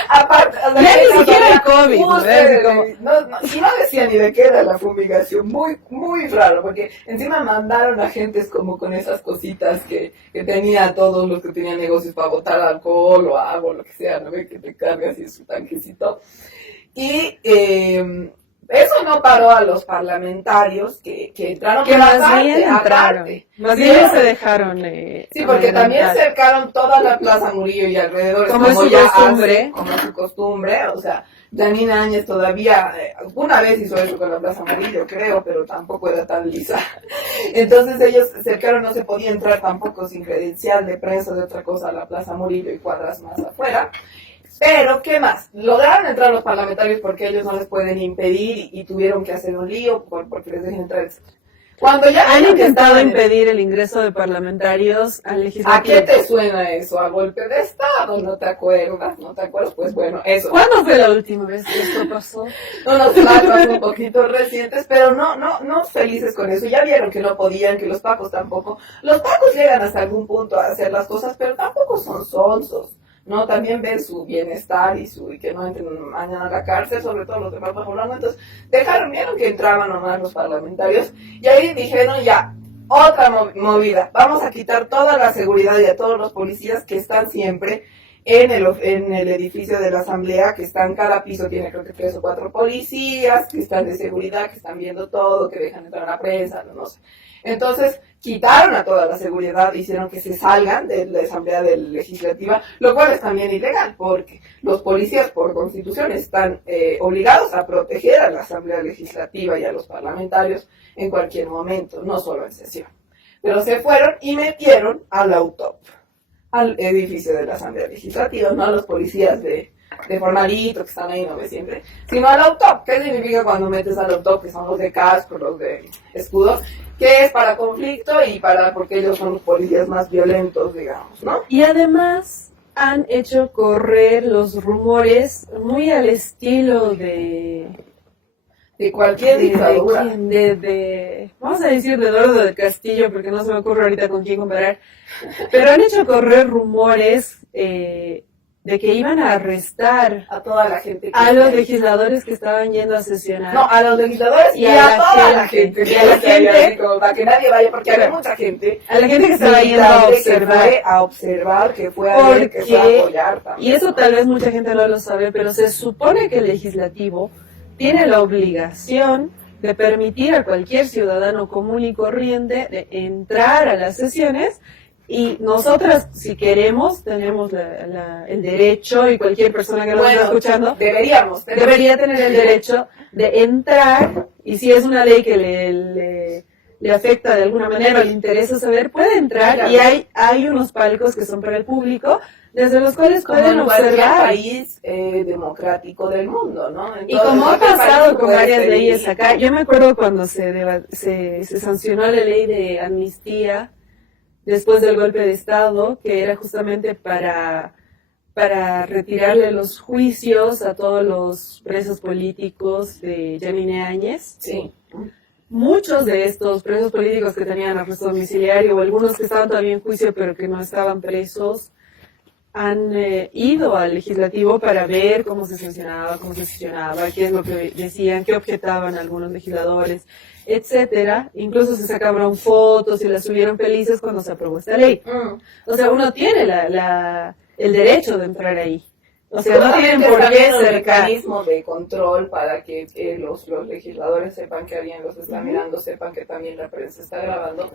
Aparte, ya ni siquiera el COVID, y no decía ni de qué era la fumigación, muy, muy raro, porque encima mandaron a gentes como con esas cositas que tenía todos los que tenían negocios para botar alcohol o agua, lo que sea, ¿no ve? Que te cargas y su tanquecito. Y eso no paró a los parlamentarios que entraron, que más bien entraron, más bien se dejaron sí, porque también cercaron toda la Plaza Murillo y alrededor, como su costumbre, como su costumbre. O sea, Janine Áñez todavía una vez hizo eso con la Plaza Murillo, creo, pero tampoco era tan lisa. Entonces ellos cercaron, no se podía entrar tampoco sin credencial de prensa de otra cosa a la Plaza Murillo y cuadras más afuera. Pero, ¿qué más? Lograron entrar los parlamentarios porque ellos no les pueden impedir y tuvieron que hacer un lío porque les dejen entrar, etc. Cuando ya han intentado impedir el ingreso de parlamentarios al legislativo. ¿A qué te suena eso? ¿A golpe de Estado? ¿No te acuerdas? ¿No te acuerdas? Pues bueno, eso. ¿Cuándo fue la última vez que esto pasó? Unos pacos un poquito recientes, pero no felices con eso. Ya vieron que no podían, que los pacos tampoco. Los pacos llegan hasta algún punto a hacer las cosas, pero tampoco son sonsos. No, también ven su bienestar y que no entren mañana a la cárcel, sobre todo los de Papa Molano. Entonces, vieron que entraban nomás los parlamentarios, y ahí dijeron ya, otra movida, vamos a quitar toda la seguridad y a todos los policías que están siempre en el edificio de la asamblea, que están, cada piso tiene creo que 3 o 4 policías, que están de seguridad, que están viendo todo, que dejan entrar a la prensa, no sé. Entonces, quitaron a toda la seguridad, hicieron que se salgan de la asamblea legislativa, lo cual es también ilegal, porque los policías por constitución están obligados a proteger a la asamblea legislativa y a los parlamentarios en cualquier momento, no solo en sesión. Pero se fueron y metieron al UTOP, al edificio de la asamblea legislativa, no a los policías de formalito que están ahí, no ve siempre, sino al UTOP. ¿Qué significa cuando metes al UTOP? Que son los de casco, los de escudos, que es para conflicto y porque ellos son los policías más violentos, digamos, ¿no? Y además han hecho correr los rumores muy al estilo de cualquier dictadura. Vamos a decir de Eduardo del Castillo, porque no se me ocurre ahorita con quién comparar, pero han hecho correr rumores de que iban a arrestar a toda la gente, a los legisladores que estaban yendo a sesionar. No, a los legisladores y a toda la gente. Y a la gente, para que nadie vaya, porque había mucha gente. A la gente que estaba yendo a observar. Que fue a ver, que fue a apoyar también. Y eso tal vez mucha gente no lo sabe, pero se supone que el legislativo tiene la obligación de permitir a cualquier ciudadano común y corriente de entrar a las sesiones, y nosotras, si queremos, tenemos el derecho, y cualquier persona que nos esté escuchando debería tener el derecho de entrar, y si es una ley que le afecta de alguna manera o le interesa saber, puede entrar, y hay unos palcos que son para el público, desde los cuales pueden observar. País democrático del mundo, ¿no? Entonces, y como ha pasado con varias leyes acá, yo me acuerdo cuando se sancionó la ley de amnistía después del golpe de Estado, que era justamente para retirarle los juicios a todos los presos políticos de Yanine Áñez. Sí. Muchos de estos presos políticos que tenían arresto domiciliario, o algunos que estaban todavía en juicio pero que no estaban presos, han ido al legislativo para ver cómo se sancionaba, cómo se sesionaba, qué es lo que decían, qué objetaban algunos legisladores, etcétera. Incluso se sacaron fotos y las subieron felices cuando se aprobó esta ley. O sea, uno tiene el derecho de entrar ahí. O sea, no tienen por qué ser cercar. Mecanismo de control para que los legisladores sepan que alguien los está mirando, sepan que también la prensa está grabando,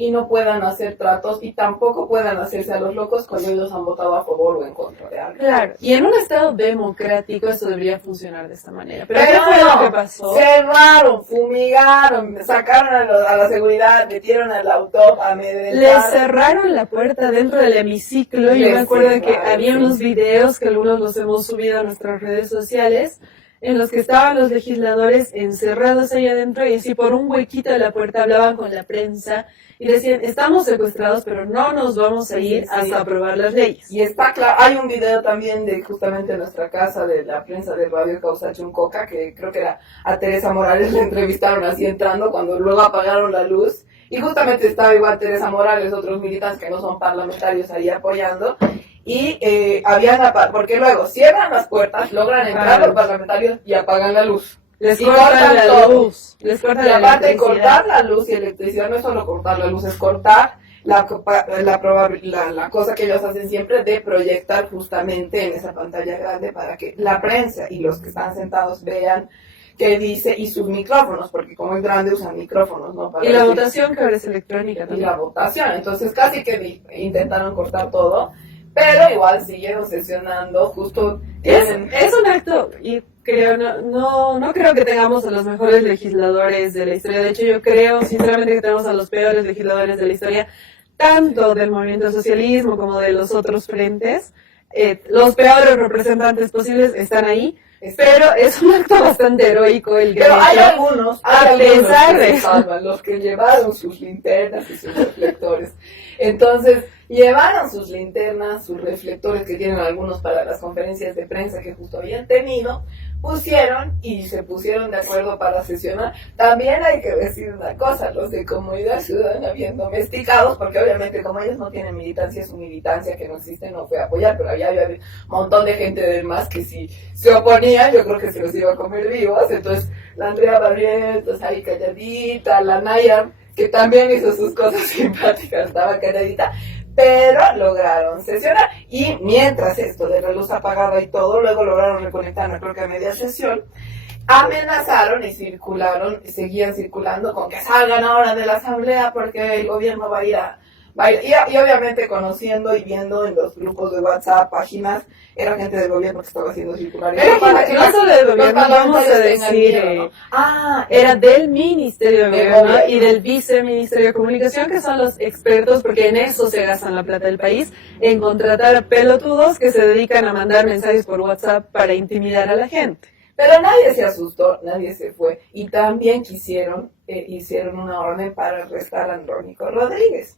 y no puedan hacer tratos, y tampoco puedan hacerse a los locos cuando ellos han votado a favor o en contra de algo. Claro, y en un estado democrático eso debería funcionar de esta manera. Pero ¿qué fue lo que pasó? Cerraron, fumigaron, sacaron a la seguridad, metieron al auto a amedrentar. Les cerraron la puerta dentro del hemiciclo, y yo me acuerdo que había unos videos que algunos los hemos subido a nuestras redes sociales, en los que estaban los legisladores encerrados ahí adentro, y así por un huequito de la puerta hablaban con la prensa y decían: estamos secuestrados, pero no nos vamos a ir hasta aprobar las leyes. Y está claro, hay un video también de justamente nuestra casa, de la prensa de Radio Causachun Coca, que creo que era a Teresa Morales, le entrevistaron así entrando, cuando luego apagaron la luz, y justamente estaba igual Teresa Morales, otros militantes que no son parlamentarios ahí apoyando, y porque luego cierran las puertas, logran entrar los parlamentarios y apagan la luz. Les cortan la luz. Les cortan y aparte de electricidad. cortar la luz y electricidad, no es solo cortar la luz, es cortar la cosa que ellos hacen siempre de proyectar justamente en esa pantalla grande para que la prensa y los que están sentados vean qué dice, y sus micrófonos, porque como es grande usan micrófonos, ¿no? Y la votación, que ahora es electrónica también. Y la votación, entonces casi que intentaron cortar todo, pero igual siguieron sesionando, justo es un acto, y creo, no creo que tengamos a los mejores legisladores de la historia. De hecho, yo creo sinceramente que tenemos a los peores legisladores de la historia, tanto del movimiento socialismo como de los otros frentes. Los peores representantes posibles están ahí, pero es un acto bastante heroico el que pero hay algunos que se salvan, los que llevaron sus linternas y sus reflectores. Entonces, llevaron sus linternas, sus reflectores, que tienen algunos para las conferencias de prensa que justo habían tenido, se pusieron de acuerdo para sesionar. También hay que decir una cosa: los de Comunidad Ciudadana, bien domesticados, porque obviamente como ellos no tienen militancia, su militancia que no existe no fue a apoyar, pero había un montón de gente del MAS que si se oponían, yo creo que se los iba a comer vivos. Entonces la Andrea Barrientos ahí calladita, la Naya, que también hizo sus cosas simpáticas, estaba calladita, pero lograron sesionar. Y mientras esto de la luz apagada y todo, luego lograron reconectarme, creo que a media sesión, amenazaron y seguían circulando con que salgan ahora de la asamblea porque el gobierno va a ir y obviamente conociendo y viendo en los grupos de WhatsApp, páginas, era gente del gobierno que estaba haciendo circular. No solo del gobierno, vamos a decir, ¿no? Era del Ministerio de Gobierno y del Viceministerio de Comunicación, que son los expertos, porque en eso se gastan la plata del país, en contratar a pelotudos que se dedican a mandar mensajes por WhatsApp para intimidar a la gente. Pero nadie se asustó, nadie se fue. Y también hicieron una orden para arrestar a Andrónico Rodríguez.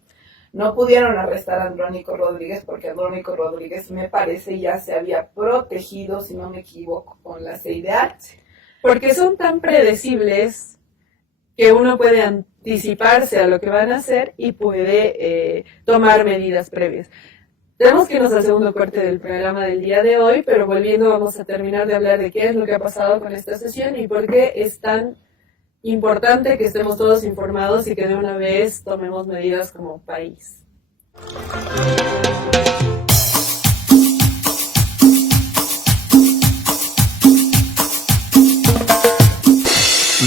No pudieron arrestar a Andrónico Rodríguez porque Andrónico Rodríguez, me parece, ya se había protegido, si no me equivoco, con la CIDH. Porque son tan predecibles que uno puede anticiparse a lo que van a hacer y puede tomar medidas previas. Tenemos que irnos al segundo corte del programa del día de hoy, pero volviendo vamos a terminar de hablar de qué es lo que ha pasado con esta sesión y por qué es tan importante que estemos todos informados y que de una vez tomemos medidas como país.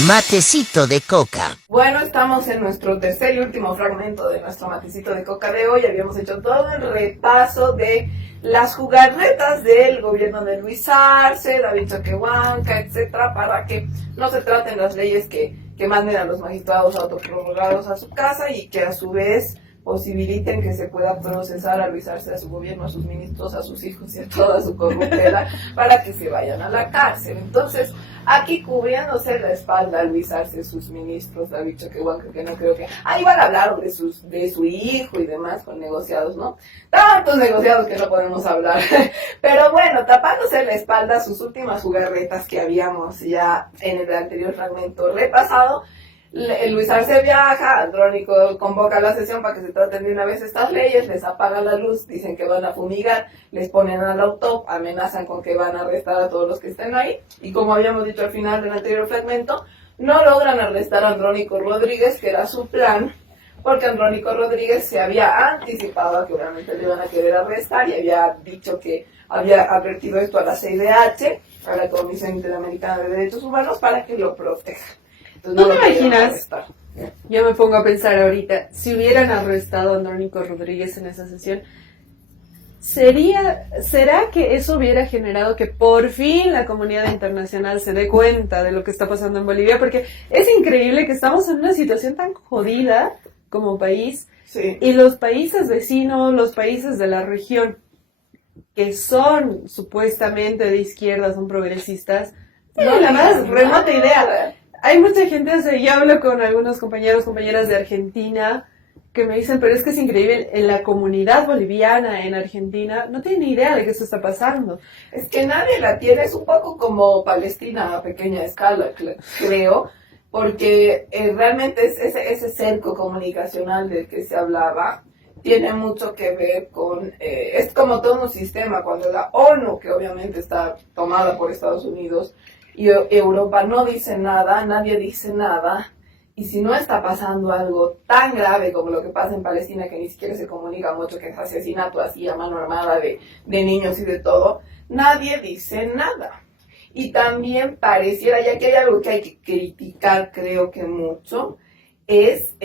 Matecito de coca. Bueno, estamos en nuestro tercer y último fragmento de nuestro matecito de coca de hoy. Habíamos hecho todo el repaso de las jugarretas del gobierno de Luis Arce, David Choquehuanca, etcétera, para que no se traten las leyes que manden a los magistrados autoprorrogados a su casa y que a su vez posibiliten que se pueda procesar a Luis Arce, a su gobierno, a sus ministros, a sus hijos y a toda su corruptela para que se vayan a la cárcel. Entonces, aquí cubriéndose la espalda a Luis Arce, sus ministros, David Choquehuanca, que no creo que... igual hablaron de su hijo y demás con negociados, ¿no? Tantos negociados que no podemos hablar. Pero bueno, tapándose la espalda sus últimas jugarretas que habíamos ya en el anterior fragmento repasado, Luis Arce viaja, Andrónico convoca la sesión para que se traten de una vez estas leyes, les apagan la luz, dicen que van a fumigar, les ponen al auto, amenazan con que van a arrestar a todos los que estén ahí, y como habíamos dicho al final del anterior fragmento, no logran arrestar a Andrónico Rodríguez, que era su plan, porque Andrónico Rodríguez se había anticipado a que obviamente le iban a querer arrestar y había dicho que había advertido esto a la CIDH, a la Comisión Interamericana de Derechos Humanos, para que lo proteja. ¿Tú te imaginas? Yo me pongo a pensar ahorita, si hubieran arrestado a Andrónico Rodríguez en esa sesión, ¿será que eso hubiera generado que por fin la comunidad internacional se dé cuenta de lo que está pasando en Bolivia? Porque es increíble que estamos en una situación tan jodida como país, sí. Y los países vecinos, los países de la región, que son supuestamente de izquierda, son progresistas, no, la más remota idea. Hay mucha gente, yo hablo con algunos compañeras de Argentina que me dicen, pero es que es increíble, en la comunidad boliviana en Argentina no tienen idea de que esto está pasando. Es que nadie la tiene, es un poco como Palestina a pequeña escala, creo, porque realmente ese cerco comunicacional del que se hablaba tiene mucho que ver con, es como todo un sistema, cuando la ONU, que obviamente está tomada por Estados Unidos, y Europa no dice nada, nadie dice nada, y si no está pasando algo tan grave como lo que pasa en Palestina, que ni siquiera se comunica mucho, que es asesinato así a mano armada de niños y de todo, nadie dice nada. Y también pareciera, ya que hay algo que hay que criticar, creo que mucho, es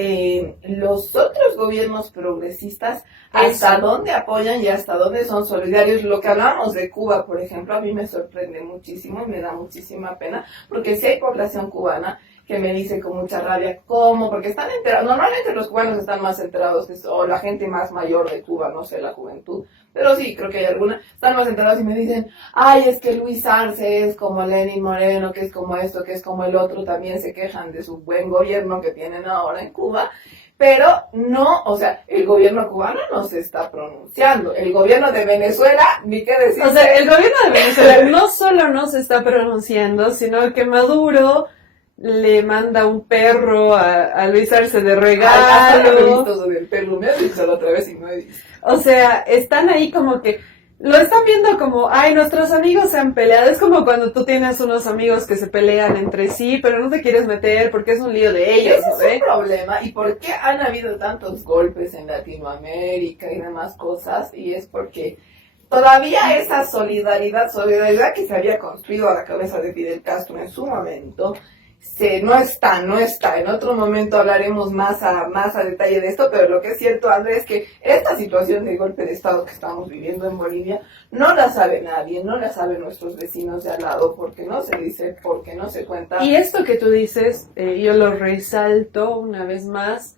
los otros gobiernos progresistas, hasta dónde apoyan y hasta dónde son solidarios. Lo que hablamos de Cuba, por ejemplo, a mí me sorprende muchísimo y me da muchísima pena, porque si hay población cubana que me dice con mucha rabia cómo, porque están enterados, normalmente los cubanos están más enterados, o la gente más mayor de Cuba, no sé, la juventud, pero sí, creo que hay alguna, están más enterados y me dicen, ay, es que Luis Arce es como Lenín Moreno, que es como esto, que es como el otro, también se quejan de su buen gobierno que tienen ahora en Cuba, pero no, o sea, el gobierno cubano no se está pronunciando, el gobierno de Venezuela, ni qué decir. O sea, el gobierno de Venezuela no solo no se está pronunciando, sino que Maduro le manda un perro a Luis Arce de regalo. Del perro, me has dicho la otra vez y no he visto. O sea, están ahí como que lo están viendo como, ay, nuestros amigos se han peleado. Es como cuando tú tienes unos amigos que se pelean entre sí, pero no te quieres meter porque es un lío de ellos, ¿no? Ese es un problema. ¿Y por qué han habido tantos golpes en Latinoamérica y demás cosas? Y es porque todavía esa solidaridad que se había construido a la cabeza de Fidel Castro en su momento, no está. En otro momento hablaremos más a detalle de esto, pero lo que es cierto, Andrés, es que esta situación de golpe de Estado que estamos viviendo en Bolivia no la sabe nadie, no la saben nuestros vecinos de al lado, porque no se dice, porque no se cuenta. Y esto que tú dices, yo lo resalto una vez más.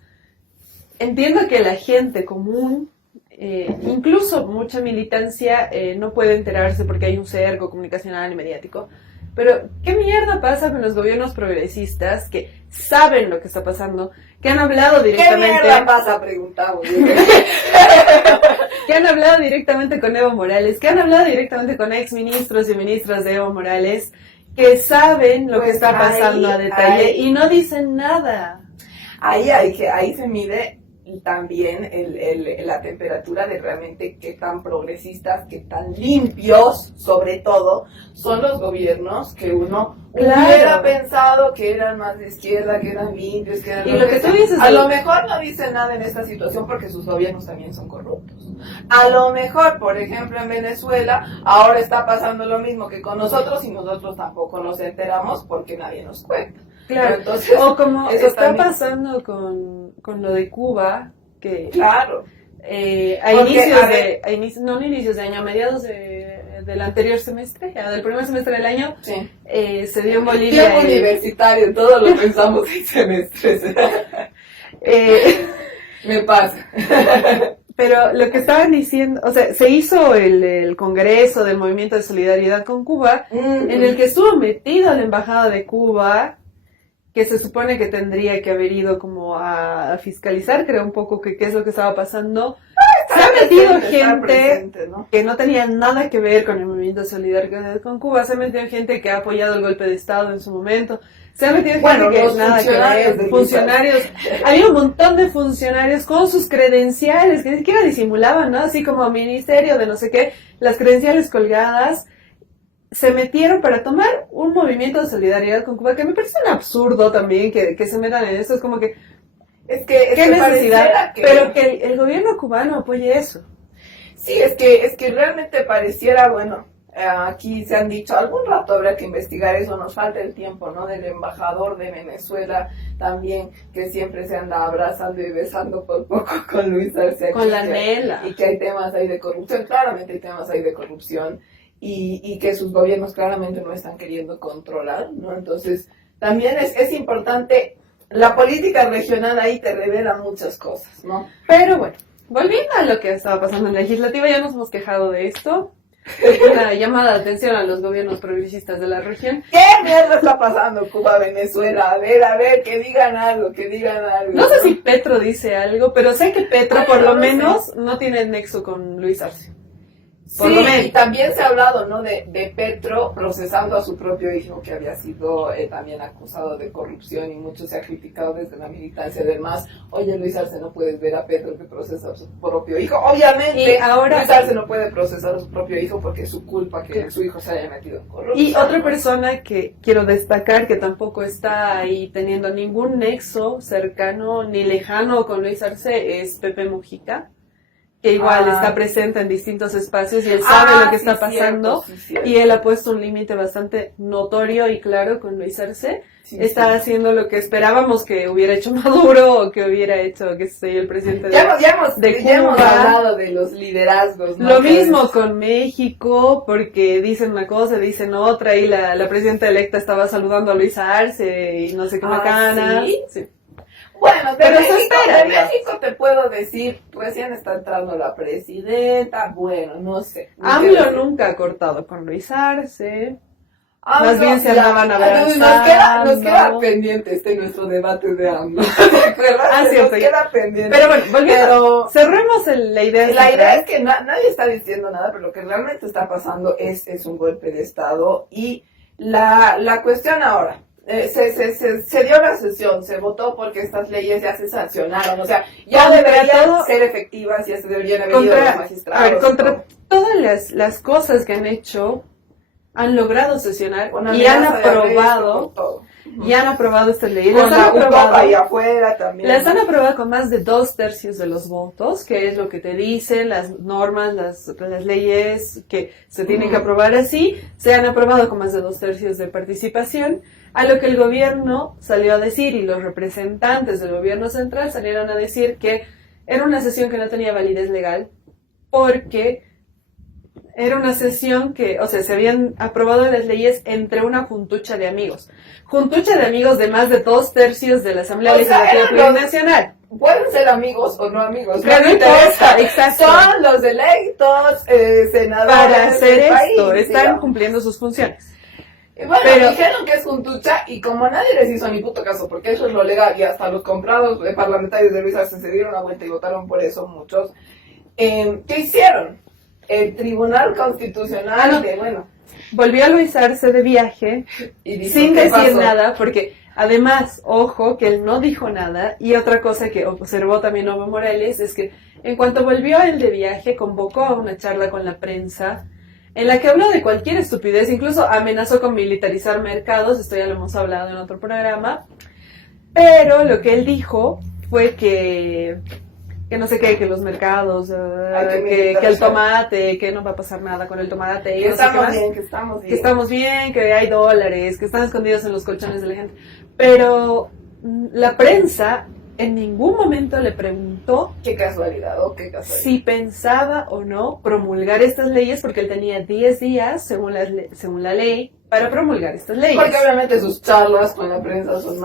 Entiendo que la gente común, incluso mucha militancia, no puede enterarse porque hay un cerco comunicacional y mediático. Pero, ¿qué mierda pasa con los gobiernos progresistas que saben lo que está pasando, que han hablado directamente... ¿Qué mierda pasa? Preguntamos. Que han hablado directamente con Evo Morales, que han hablado directamente con exministros y ministras de Evo Morales, que saben lo que está pasando a detalle y no dicen nada. Ahí se mide también la temperatura de realmente qué tan progresistas, qué tan limpios, sobre todo, son los gobiernos que uno hubiera pensado que eran más de izquierda, que eran limpios, que eran... Y lo que tú dices... A lo mejor no dicen nada en esta situación porque sus gobiernos también son corruptos. A lo mejor, por ejemplo, en Venezuela, ahora está pasando lo mismo que con nosotros y nosotros tampoco nos enteramos porque nadie nos cuenta. Claro, entonces, o como está también... pasando con lo de Cuba, que claro, a mediados del anterior semestre, del primer semestre del año, sí. Se dio en Bolivia. Tiempo universitario, todos lo pensamos en semestres. Me pasa. Pero lo que estaban diciendo, o sea, se hizo el congreso del Movimiento de Solidaridad con Cuba, en el que estuvo metida la embajada de Cuba, que se supone que tendría que haber ido como a fiscalizar, creo un poco que qué es lo que estaba pasando. Se ha metido gente que no tenía nada que ver con el Movimiento de Solidaridad con Cuba, se ha metido gente que ha apoyado el golpe de Estado en su momento, se ha metido gente que nada que ver, funcionarios, había un montón de funcionarios con sus credenciales, que ni siquiera disimulaban, ¿no? Así como ministerio de no sé qué, las credenciales colgadas, se metieron para tomar un movimiento de solidaridad con Cuba, que me parece un absurdo también que se metan en eso, es como que, ¿qué necesidad? Pero que el gobierno cubano apoye eso. Sí, es que realmente pareciera, bueno, aquí se han dicho, algún rato habrá que investigar eso, nos falta el tiempo, ¿no? Del embajador de Venezuela también, que siempre se anda abrazando y besando por poco con Luis Arce. Con la Nela. Y que hay temas ahí de corrupción, claramente hay temas ahí de corrupción. Y que sus gobiernos claramente no están queriendo controlar, ¿no? Entonces, también es importante, la política regional ahí te revela muchas cosas, ¿no? Pero bueno, volviendo a lo que estaba pasando en la legislativa, ya nos hemos quejado de esto. Una llamada de atención a los gobiernos progresistas de la región. ¿Qué mierda está pasando Cuba, Venezuela? A ver, que digan algo. No sé si Petro dice algo, pero sé que Petro por lo menos no tiene nexo con Luis Arce. Sí, y también se ha hablado, ¿no? De Petro procesando a su propio hijo, que había sido también acusado de corrupción, y mucho se ha criticado desde la militancia del MAS. Oye, Luis Arce, no puedes ver a Petro que procesa a su propio hijo. Obviamente, ahora Luis Arce no puede procesar a su propio hijo porque es su culpa que su hijo se haya metido en corrupción. Y otra persona que quiero destacar, que tampoco está ahí teniendo ningún nexo cercano ni lejano con Luis Arce, es Pepe Mujica, que igual está presente en distintos espacios y él sabe lo que está pasando, cierto. Y él ha puesto un límite bastante notorio y claro con Luis Arce. Está haciendo lo que esperábamos que hubiera hecho Maduro o que hubiera hecho, que soy el presidente de Cuba. Ya hemos hablado de los liderazgos, ¿no? Lo mismo con México, porque dicen una cosa, dicen otra, y la presidenta electa estaba saludando a Luis Arce y no sé qué macana. Sí. Bueno, pero de México te puedo decir, recién está entrando la presidenta, bueno, no sé. AMLO nunca ha cortado con Luis Arce. Más bien se andaban abrazando. Nos queda pendiente nuestro debate de AMLO. Cierto. Nos queda pendiente. Pero bueno, volviendo, cerremos la idea. La idea es que nadie está diciendo nada, pero lo que realmente está pasando es un golpe de Estado. Y la cuestión ahora, se dio la sesión, se votó porque estas leyes ya se sancionaron, o sea, ya Contra deberían todo- ser efectivas, ya se deberían haber ido los Contra, a magistrados. ver, y contra todo. todas las cosas que han hecho, han logrado sesionar Con y han amenaza de arresto, aprobado, con todo. y han aprobado estas leyes. Con Las la han UPOP aprobado. ahí afuera también. Las han aprobado con más de 2/3 de los votos, que es lo que te dicen las normas, las leyes que se tienen que aprobar así. Se han aprobado con más de 2/3 de participación, a lo que el gobierno salió a decir y los representantes del gobierno central salieron a decir que era una sesión que no tenía validez legal porque era una sesión que, o sea, se habían aprobado las leyes entre una juntucha de amigos. Juntucha de amigos de más de 2/3 de la Asamblea O sea, Legislativa eran los- Plurinacional. Pueden ser amigos o no amigos. Pero no me importa, interesa. exacto. Son los electos, senadores Para hacer del esto, país, están digamos. cumpliendo sus funciones. Y bueno, Pero- dijeron que es juntucha y como nadie les hizo ni puto caso, porque eso es lo legal y hasta los comprados parlamentarios de Luis Arce se dieron la vuelta y votaron por eso muchos. ¿Qué hicieron? El Tribunal Constitucional, Ah, no. que bueno, Volvió a Luis Arce de viaje y dijo, sin ¿qué decir pasó? nada, porque además, ojo, que él no dijo nada. Y otra cosa que observó también Evo Morales es que en cuanto volvió él de viaje, convocó a una charla con la prensa en la que habló de cualquier estupidez, incluso amenazó con militarizar mercados, esto ya lo hemos hablado en otro programa, pero lo que él dijo fue que no sé qué, que los mercados, que el tomate, que no va a pasar nada con el tomate, y Que no sé qué estamos más. bien, que estamos bien. Que estamos bien, que hay dólares, que están escondidos en los colchones de la gente. Pero la prensa en ningún momento le preguntó Qué casualidad, o qué casualidad. si pensaba o no promulgar estas leyes, porque él tenía 10 días, según la ley, para promulgar estas leyes. Porque obviamente sus charlas con la prensa son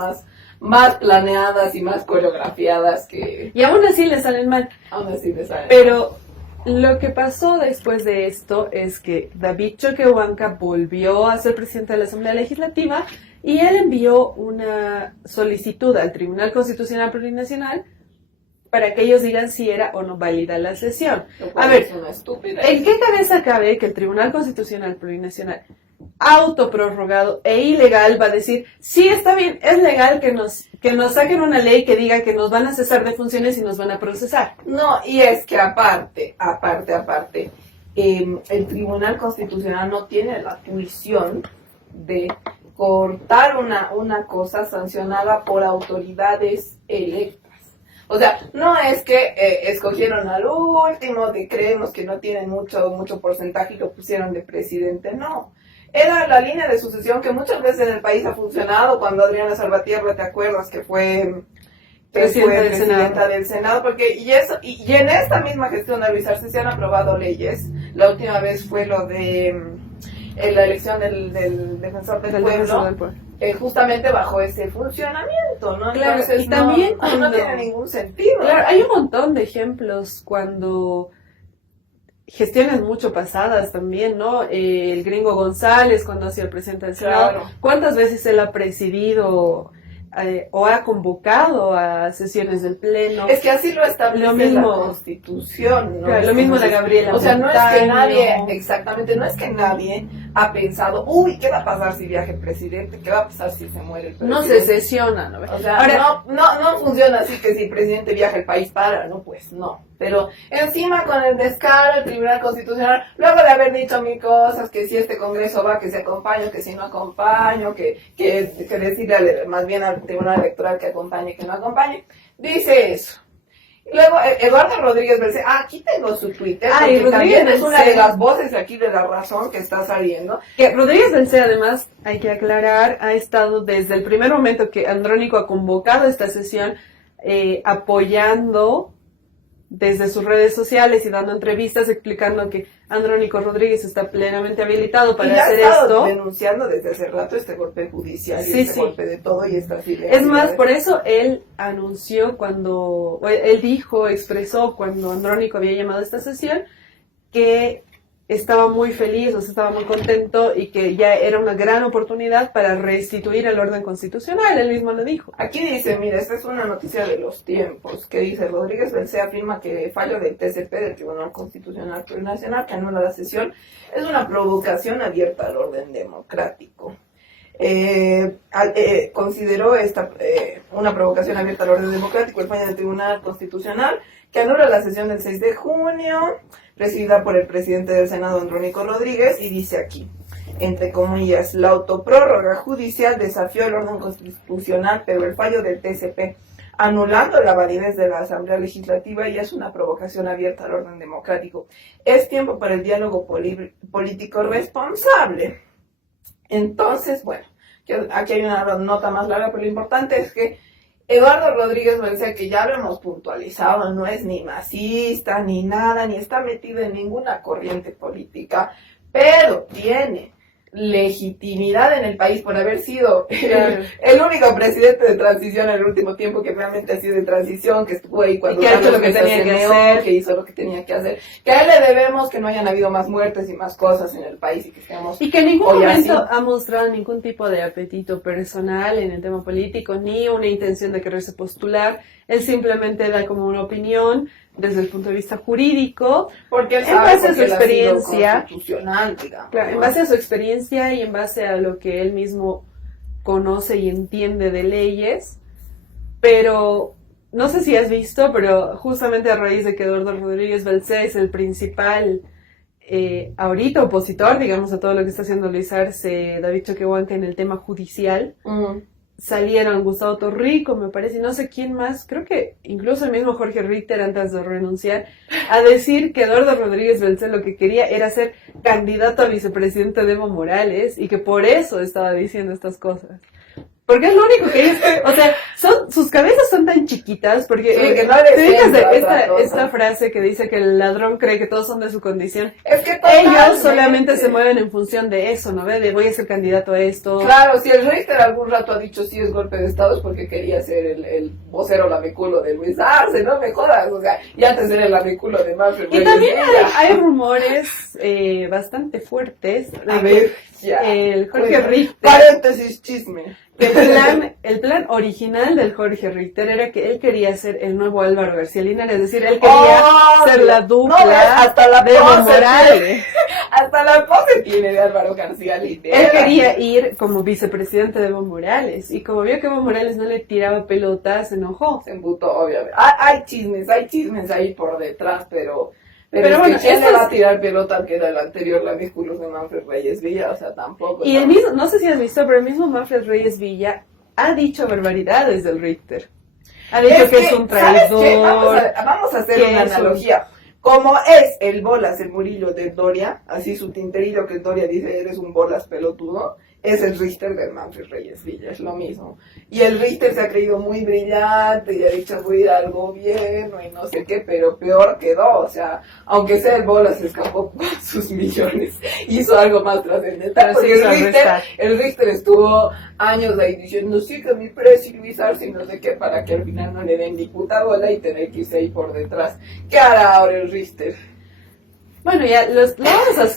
más planeadas y más coreografiadas que Y aún así le salen mal. aún así les salen. Pero lo que pasó después de esto es que David Choquehuanca volvió a ser presidente de la Asamblea Legislativa y él envió una solicitud al Tribunal Constitucional Plurinacional para que ellos digan si era o no válida la sesión. Lo cual A ver, es una estúpida. ¿en qué cabeza cabe que el Tribunal Constitucional Plurinacional, autoprorrogado e ilegal, va a decir, sí, está bien, es legal que nos saquen una ley que diga que nos van a cesar de funciones y nos van a procesar? No, y es que aparte, el Tribunal Constitucional no tiene la tuición de cortar una cosa sancionada por autoridades electas. O sea, no es que escogieron al último, que creemos que no tienen mucho porcentaje y lo pusieron de presidente, no. Era la línea de sucesión que muchas veces en el país ha funcionado, cuando Adriana Salvatierra, ¿te acuerdas? Que fue presidenta del Senado, porque y en esta misma gestión de Luis Arce se han aprobado leyes. La última vez fue lo de la elección del defensor del pueblo, justamente bajo ese funcionamiento, ¿no? Claro, Entonces, y también no cuando- tiene ningún sentido. Claro, hay un montón de ejemplos cuando gestiones mucho pasadas también, ¿no? El gringo González cuando ha sido el presidente del Senado, Claro. ¿cuántas veces él ha presidido o ha convocado a sesiones del Pleno? Es que así lo establece Lo mismo. la Constitución, ¿no? Claro, lo mismo de Gabriela O sea, no es que Montaño. nadie, exactamente, no es que nadie ha pensado, uy, ¿qué va a pasar si viaja el presidente? ¿Qué va a pasar si se muere el presidente? No se sesiona, ¿no? O sea, Ahora, no funciona así que si el presidente viaja el país para, no, pues no. Pero encima con el descaro, el Tribunal Constitucional, luego de haber dicho mil cosas, que si este Congreso va, que se acompaño, que si no acompaño, que decirle más bien al Tribunal Electoral que acompañe, que no acompañe, dice eso. Y luego Eduardo Rodríguez Belcé, aquí tengo su Twitter, Ah, porque y Rodríguez también es una Belcé. de las voces aquí de la razón que está saliendo. que Rodríguez Belcé, además, hay que aclarar, ha estado desde el primer momento que Andrónico ha convocado esta sesión, apoyando desde sus redes sociales y dando entrevistas explicando que Andrónico Rodríguez está plenamente habilitado Y para ya ha hacer estado esto. denunciando desde hace rato este golpe judicial y Sí, este sí. golpe de todo y estas Es más, ilegalidades. por eso él anunció él dijo, expresó cuando Andrónico había llamado a esta sesión que estaba muy feliz, o sea, estaba muy contento y que ya era una gran oportunidad para restituir el orden constitucional, él mismo lo dijo. Aquí dice, mira, esta es una noticia de los tiempos, que dice, Rodríguez Belcé afirma que el fallo del TCP, del Tribunal Constitucional Plurinacional, que anula la sesión, es una provocación abierta al orden democrático. consideró esta una provocación abierta al orden democrático el fallo del Tribunal Constitucional que anula la sesión del 6 de junio, presidida por el presidente del Senado, Andrónico Rodríguez, y dice aquí, entre comillas, la autoprórroga judicial desafió el orden constitucional, pero el fallo del TCP, anulando la validez de la Asamblea Legislativa, ya es una provocación abierta al orden democrático. Es tiempo para el diálogo político responsable. Entonces, bueno, aquí hay una nota más larga, pero lo importante es que Eduardo Rodríguez Belcé, que ya lo hemos puntualizado, no es ni masista, ni nada, ni está metido en ninguna corriente política, pero tiene legitimidad en el país por haber sido el único presidente de transición en el último tiempo que realmente ha sido de transición, que estuvo ahí cuando que ha hecho lo que tenía que hacer, que hizo lo que tenía que hacer, que a él le debemos que no hayan habido más muertes y más cosas en el país y que estemos y que en ningún hoy momento así. ha mostrado ningún tipo de apetito personal en el tema político, ni una intención de quererse postular. Él simplemente da como una opinión desde el punto de vista jurídico, porque en base a su experiencia, constitucional, digamos, claro, en base a su experiencia y en base a lo que él mismo conoce y entiende de leyes, pero no sé si has visto, pero justamente a raíz de que Eduardo Rodríguez Belcé es el principal ahorita opositor, digamos, a todo lo que está haciendo Luis Arce, David Choquehuanca en el tema judicial, salieron Gustavo Torrico, me parece, y no sé quién más, creo que incluso el mismo Jorge Richter antes de renunciar, a decir que Eduardo Rodríguez Belcé lo que quería era ser candidato a vicepresidente de Evo Morales y que por eso estaba diciendo estas cosas. Porque es lo único que ellos, o sea, sus cabezas son tan chiquitas, porque sí, que no esta frase que dice que el ladrón cree que todos son de su condición, es que ellos solamente se mueven en función de eso, ¿no ve? De voy a ser candidato a esto. Claro, si el Richter algún rato ha dicho sí es golpe de estado es porque quería ser el vocero lameculo de Luis Arce, no me jodas, o sea, y antes era el lameculo de Manfred. Y también hay rumores bastante fuertes de que el Jorge Richter, paréntesis chisme, el plan original del Jorge Richter era que él quería ser el nuevo Álvaro García Linera, es decir, él quería ser la dupla hasta la de Evo Morales. Hasta la pose tiene de Álvaro García Linera. Él quería ir como vicepresidente de Evo Morales, y como vio que Evo Morales no le tiraba pelotas, se enojó. Se embutó, obviamente. Hay chismes ahí por detrás, pero bueno, ¿quién le va a tirar pelota que era el anterior lameculos de Manfred Reyes Villa? O sea, tampoco. Y el mismo, no sé si has visto, pero el mismo Manfred Reyes Villa ha dicho barbaridades del Richter. Ha dicho que es un traidor. Vamos a hacer una analogía. Como es el Bolas, el Murillo de Doria, así su tinterillo que Doria dice, eres un Bolas pelotudo, es el Richter del Manfred Reyes Villa, es lo mismo. Y el Richter se ha creído muy brillante y ha dicho voy al gobierno y no sé qué, pero peor quedó, o sea, aunque sea el Bolas se escapó con sus millones, hizo algo más trascendental, porque el Richter estuvo años ahí diciendo sí que mi presi Luis Arce y no sé qué, para que al final no le den diputadola y tener que irse ahí por detrás. ¿Qué hará ahora el Richter? Bueno, ya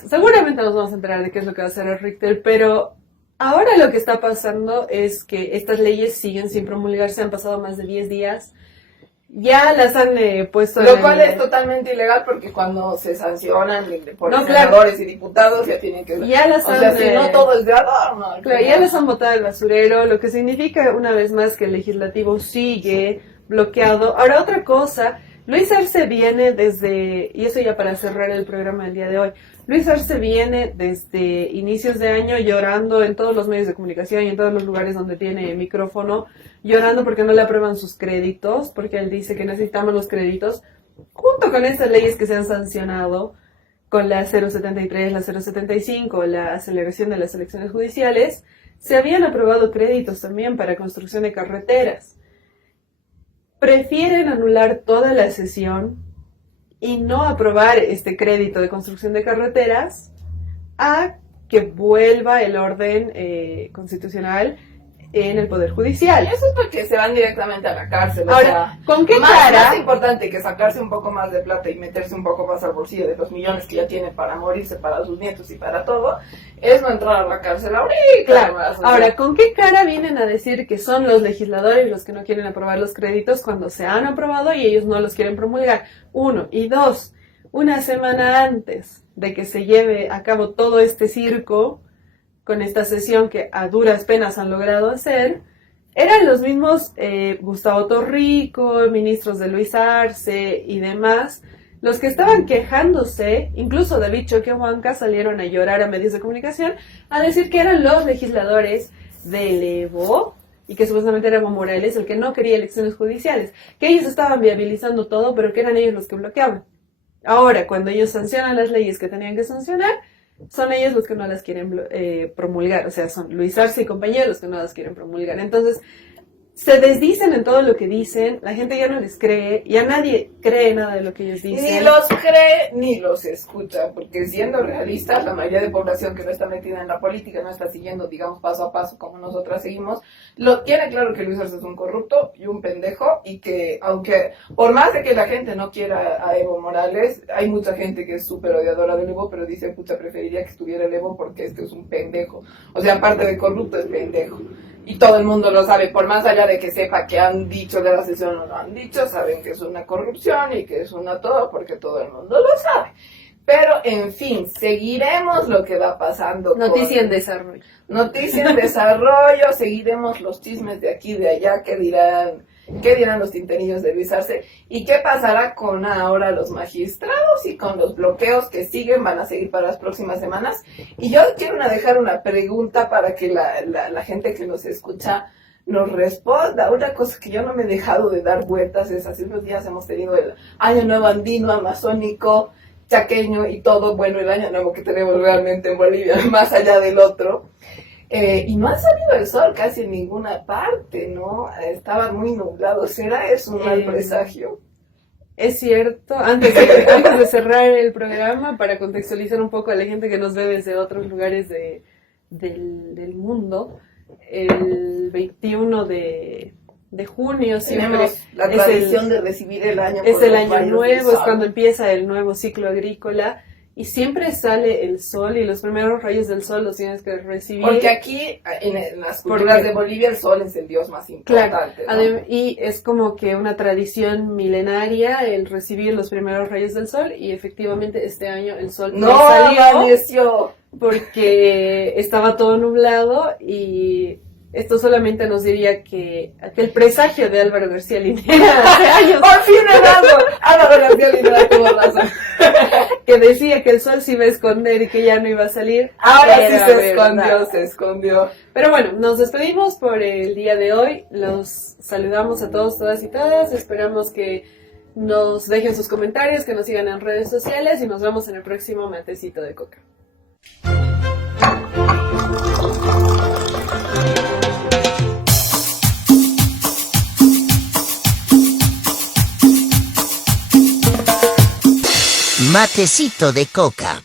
seguramente nos vamos a enterar de qué es lo que va a hacer el Richter, pero ahora lo que está pasando es que estas leyes siguen sin promulgarse, han pasado más de 10 días, ya las han puesto... Lo cual es totalmente ilegal porque cuando se sancionan por senadores y diputados ya tienen que... Ya las o sea, si no todo es de adorno. Claro, ya les han botado el basurero, lo que significa una vez más que el legislativo sigue bloqueado. Ahora otra cosa, Luis Arce viene desde, y eso ya para cerrar el programa del día de hoy, Luis Arce viene desde inicios de año llorando en todos los medios de comunicación y en todos los lugares donde tiene micrófono, llorando porque no le aprueban sus créditos, porque él dice que necesitamos los créditos, junto con estas leyes que se han sancionado, con la 073, la 075, la aceleración de las elecciones judiciales, se habían aprobado créditos también para construcción de carreteras. Prefieren anular toda la sesión y no aprobar este crédito de construcción de carreteras a que vuelva el orden constitucional en el Poder Judicial. Eso es porque se van directamente a la cárcel. Ahora, o sea, ¿con qué cara? Más importante que sacarse un poco más de plata y meterse un poco más al bolsillo de los millones que ya tiene para morirse, para sus nietos y para todo, es no entrar a la cárcel ahorita. Claro. Ahora, ¿con qué cara vienen a decir que son los legisladores los que no quieren aprobar los créditos cuando se han aprobado y ellos no los quieren promulgar? 1. Y 2, una semana antes de que se lleve a cabo todo este circo con esta sesión que a duras penas han logrado hacer, eran los mismos Gustavo Torrico, ministros de Luis Arce y demás, los que estaban quejándose, incluso David Choquehuanca salieron a llorar a medios de comunicación, a decir que eran los legisladores del Evo y que supuestamente era Evo Morales el que no quería elecciones judiciales, que ellos estaban viabilizando todo, pero que eran ellos los que bloqueaban. Ahora, cuando ellos sancionan las leyes que tenían que sancionar, son ellos los que no las quieren promulgar, o sea, son Luis Arce y compañeros los que no las quieren promulgar. Entonces, se desdicen en todo lo que dicen, la gente ya no les cree, ya nadie cree nada de lo que ellos dicen. Ni los cree ni los escucha, porque siendo realistas, la mayoría de población que no está metida en la política, no está siguiendo, digamos, paso a paso como nosotras seguimos, lo tiene claro que Luis Arce es un corrupto y un pendejo, y que aunque, por más de que la gente no quiera a Evo Morales, hay mucha gente que es súper odiadora del Evo, pero dice, pucha, preferiría que estuviera el Evo porque este es un pendejo. O sea, aparte de corrupto, es pendejo. Y todo el mundo lo sabe, por más allá de que sepa que han dicho de la sesión o no han dicho, saben que es una corrupción y que es una todo, porque todo el mundo lo sabe. Pero, en fin, seguiremos lo que va pasando. Noticia en desarrollo. Noticia en desarrollo, seguiremos los chismes de aquí y de allá, qué dirán los tinterillos de Luis Arce, y qué pasará con ahora los magistrados y con los bloqueos que siguen, van a seguir para las próximas semanas. Y yo quiero dejar una pregunta para que la gente que nos escucha nos responda. Una cosa que yo no me he dejado de dar vueltas es, hace unos días hemos tenido el Año Nuevo Andino, Amazónico, Chaqueño y todo, bueno, el Año Nuevo que tenemos realmente en Bolivia, más allá del otro. Y no ha salido el sol casi en ninguna parte, ¿no? Estaba muy nublado. ¿Será eso un mal presagio? Es cierto. Antes de cerrar el programa, para contextualizar un poco a la gente que nos ve desde otros lugares del mundo, el 21 de junio siempre tenemos la tradición de recibir el año. Es el año nuevo, es cuando empieza el nuevo ciclo agrícola. Y siempre sale el sol y los primeros rayos del sol los tienes que recibir. Porque aquí, en las culturas de Bolivia, el sol es el dios más importante. Claro, ¿no? Y es como que una tradición milenaria el recibir los primeros rayos del sol, y efectivamente este año el sol no salió porque estaba todo nublado, y esto solamente nos diría que aquel presagio de Álvaro García Linera hace años. ¡Por fin Álvaro García Linera tuvo razón! Que decía que el sol se iba a esconder y que ya no iba a salir. Ahora sí se escondió. Pero bueno, nos despedimos por el día de hoy. Los saludamos a todos, todas y todas. Esperamos que nos dejen sus comentarios, que nos sigan en redes sociales, y nos vemos en el próximo Matecito de Coca. Matecito de Coca.